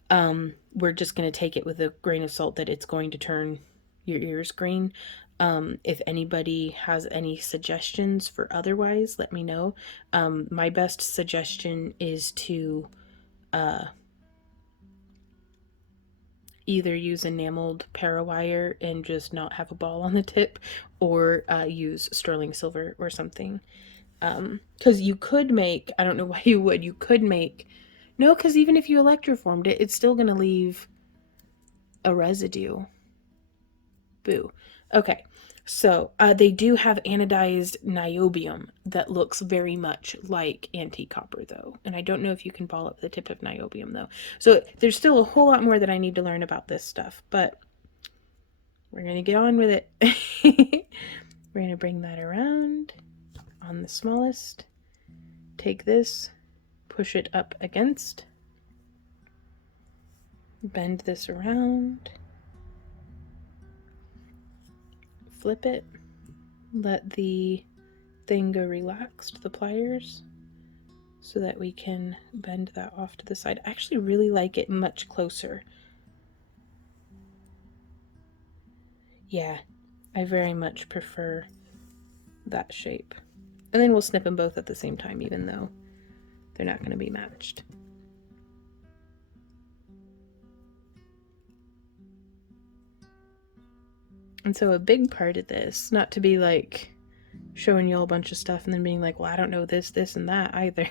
we're just going to take it with a grain of salt that it's going to turn your ears green. If anybody has any suggestions for otherwise, let me know. My best suggestion is to either use enameled parawire and just not have a ball on the tip, or use sterling silver or something. Because you could make, I don't know why you would, you could make, no, because even if you electroformed it, it's still going to leave a residue. Boo. Okay, so they do have anodized niobium that looks very much like antique copper, though. And I don't know if you can ball up the tip of niobium, though. So there's still a whole lot more that I need to learn about this stuff, but we're going to get on with it. We're going to bring that around on the smallest. Take this, push it up against, bend this around, flip it, let the thing go relaxed, the pliers, so that we can bend that off to the side. I actually really like it much closer. Yeah, I very much prefer that shape. And then we'll snip them both at the same time, even though they're not going to be matched. And so a big part of this, not to be like showing you all a bunch of stuff and then being like, well, I don't know this, this, and that either.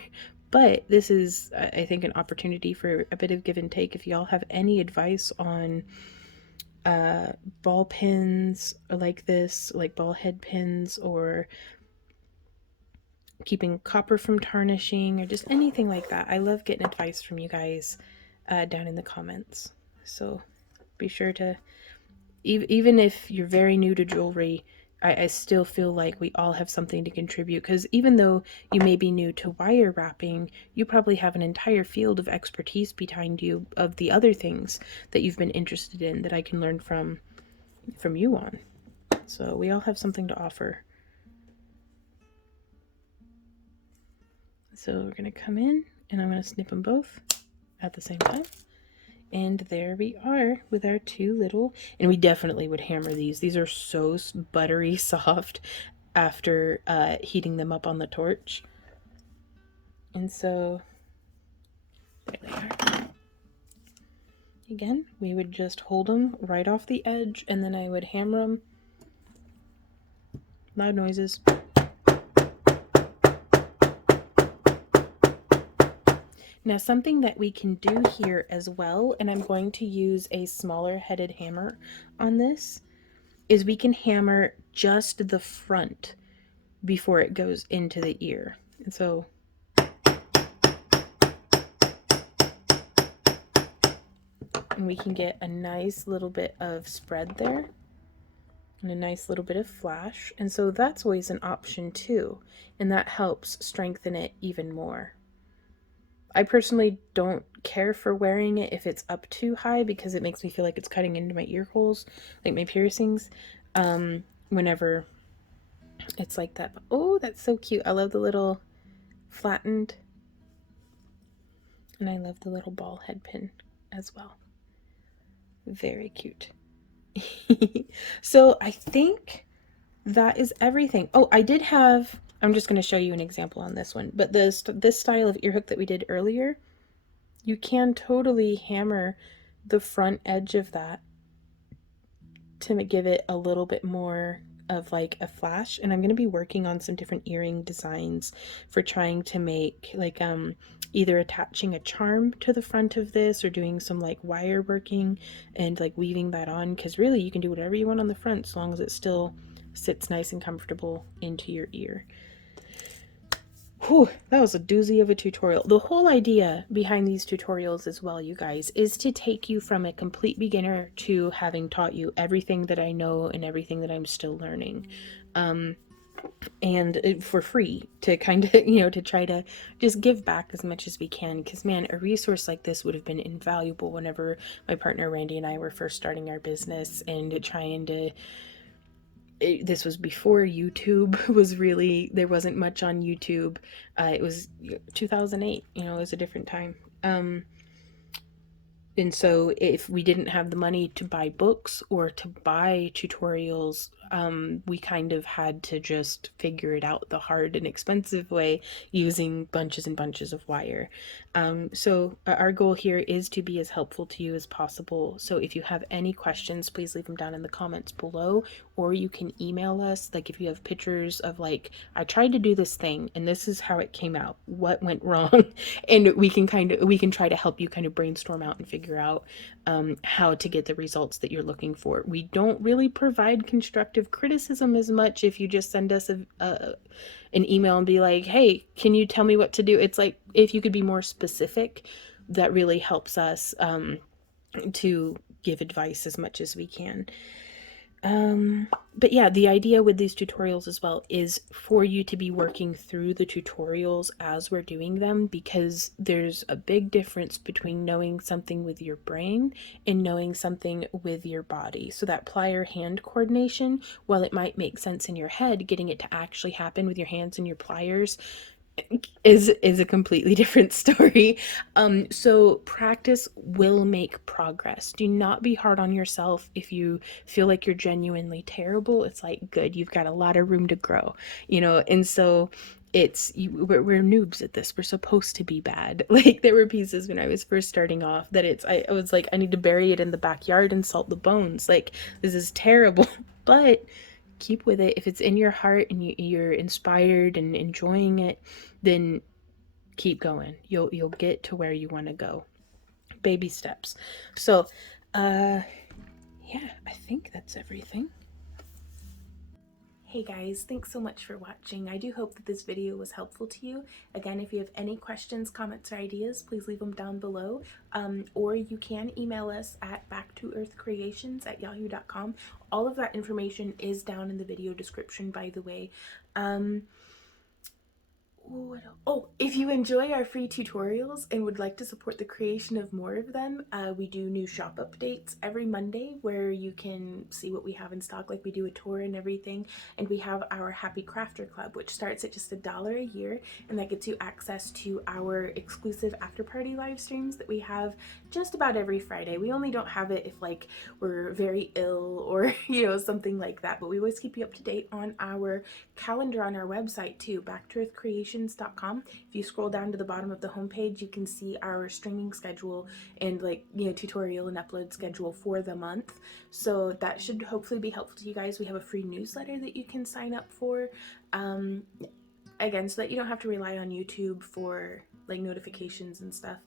But this is, I think, an opportunity for a bit of give and take. If y'all have any advice on ball pins like this, like ball head pins, or keeping copper from tarnishing, or just anything like that, I love getting advice from you guys down in the comments. So be sure to, even if you're very new to jewelry, I still feel like we all have something to contribute, because even though you may be new to wire wrapping, you probably have an entire field of expertise behind you of the other things that you've been interested in that I can learn from you on. So we all have something to offer. So we're going to come in and I'm going to snip them both at the same time. And there we are with our two little, and we definitely would hammer these. These are so buttery soft after heating them up on the torch. And so there they are. Again, we would just hold them right off the edge, and then I would hammer them. Loud noises. Now, something that we can do here as well, and I'm going to use a smaller headed hammer on this, is we can hammer just the front before it goes into the ear. And so and we can get a nice little bit of spread there and a nice little bit of flash. And so that's always an option too, and that helps strengthen it even more. I personally don't care for wearing it if it's up too high, because it makes me feel like it's cutting into my ear holes, like my piercings, whenever it's like that. But, oh, that's so cute. I love the little flattened, and I love the little ball head pin as well. Very cute. So I think that is everything. Oh, I did have, I'm just going to show you an example on this one, but this style of ear hook that we did earlier, you can totally hammer the front edge of that to give it a little bit more of like a flash. And I'm going to be working on some different earring designs for trying to make like either attaching a charm to the front of this or doing some like wire working and like weaving that on, because really you can do whatever you want on the front as long as it still sits nice and comfortable into your ear. Whew, that was a doozy of a tutorial. The whole idea behind these tutorials as well, you guys, is to take you from a complete beginner to having taught you everything that I know and everything that I'm still learning. And for free, to kind of, to try to just give back as much as we can, because man, a resource like this would have been invaluable whenever my partner Randy and I were first starting our business and trying to, this was before YouTube was really, there wasn't much on YouTube. It was 2008, it was a different time. And so if we didn't have the money to buy books or to buy tutorials we kind of had to just figure it out the hard and expensive way using bunches and bunches of wire. So our goal here is to be as helpful to you as possible. So if you have any questions, please leave them down in the comments below, or you can email us. Like if you have pictures of like, I tried to do this thing and this is how it came out, what went wrong, and we can try to help you kind of brainstorm out and figure out how to get the results that you're looking for. We don't really provide constructive criticism as much. If you just send us an email and be like, hey, can you tell me what to do? It's like, if you could be more specific, that really helps us to give advice as much as we can. But yeah, the idea with these tutorials as well is for you to be working through the tutorials as we're doing them, because there's a big difference between knowing something with your brain and knowing something with your body. So that plier hand coordination, while it might make sense in your head, getting it to actually happen with your hands and your pliers is a completely different story. So practice will make progress. Do not be hard on yourself if you feel like you're genuinely terrible. It's like, good, you've got a lot of room to grow, and so we're noobs at this. We're supposed to be bad. Like, there were pieces when I was first starting off that I was like, I need to bury it in the backyard and salt the bones. Like, this is terrible. But keep with it. If it's in your heart and you're inspired and enjoying it, then keep going. You'll get to where you want to go. Baby steps. So yeah, I think that's everything. Hey guys, thanks so much for watching. I do hope that this video was helpful to you. Again, if you have any questions, comments, or ideas, please leave them down below. Or you can email us at backtoearthcreations@yahoo.com. All of that information is down in the video description, by the way. Oh, if you enjoy our free tutorials and would like to support the creation of more of them, we do new shop updates every Monday where you can see what we have in stock. Like, we do a tour and everything, and we have our Happy Crafter Club, which starts at just $1 a year, and that gets you access to our exclusive after party live streams that we have just about every Friday. We only don't have it if like we're very ill or something like that, but we always keep you up to date on our calendar on our website too, backtoearthcreations.com. If you scroll down to the bottom of the homepage, you can see our streaming schedule and tutorial and upload schedule for the month. So that should hopefully be helpful to you guys. We have a free newsletter that you can sign up for. Again, so that you don't have to rely on YouTube for like notifications and stuff.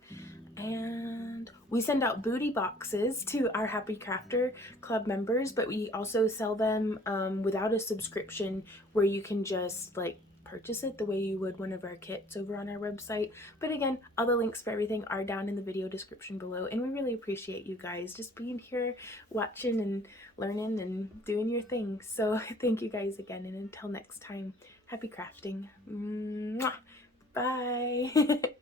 And we send out booty boxes to our Happy Crafter Club members, but we also sell them without a subscription, where you can just like purchase it the way you would one of our kits over on our website. But again, all the links for everything are down in the video description below, and we really appreciate you guys just being here, watching and learning and doing your thing. So thank you guys again, and until next time, happy crafting. Mwah! Bye.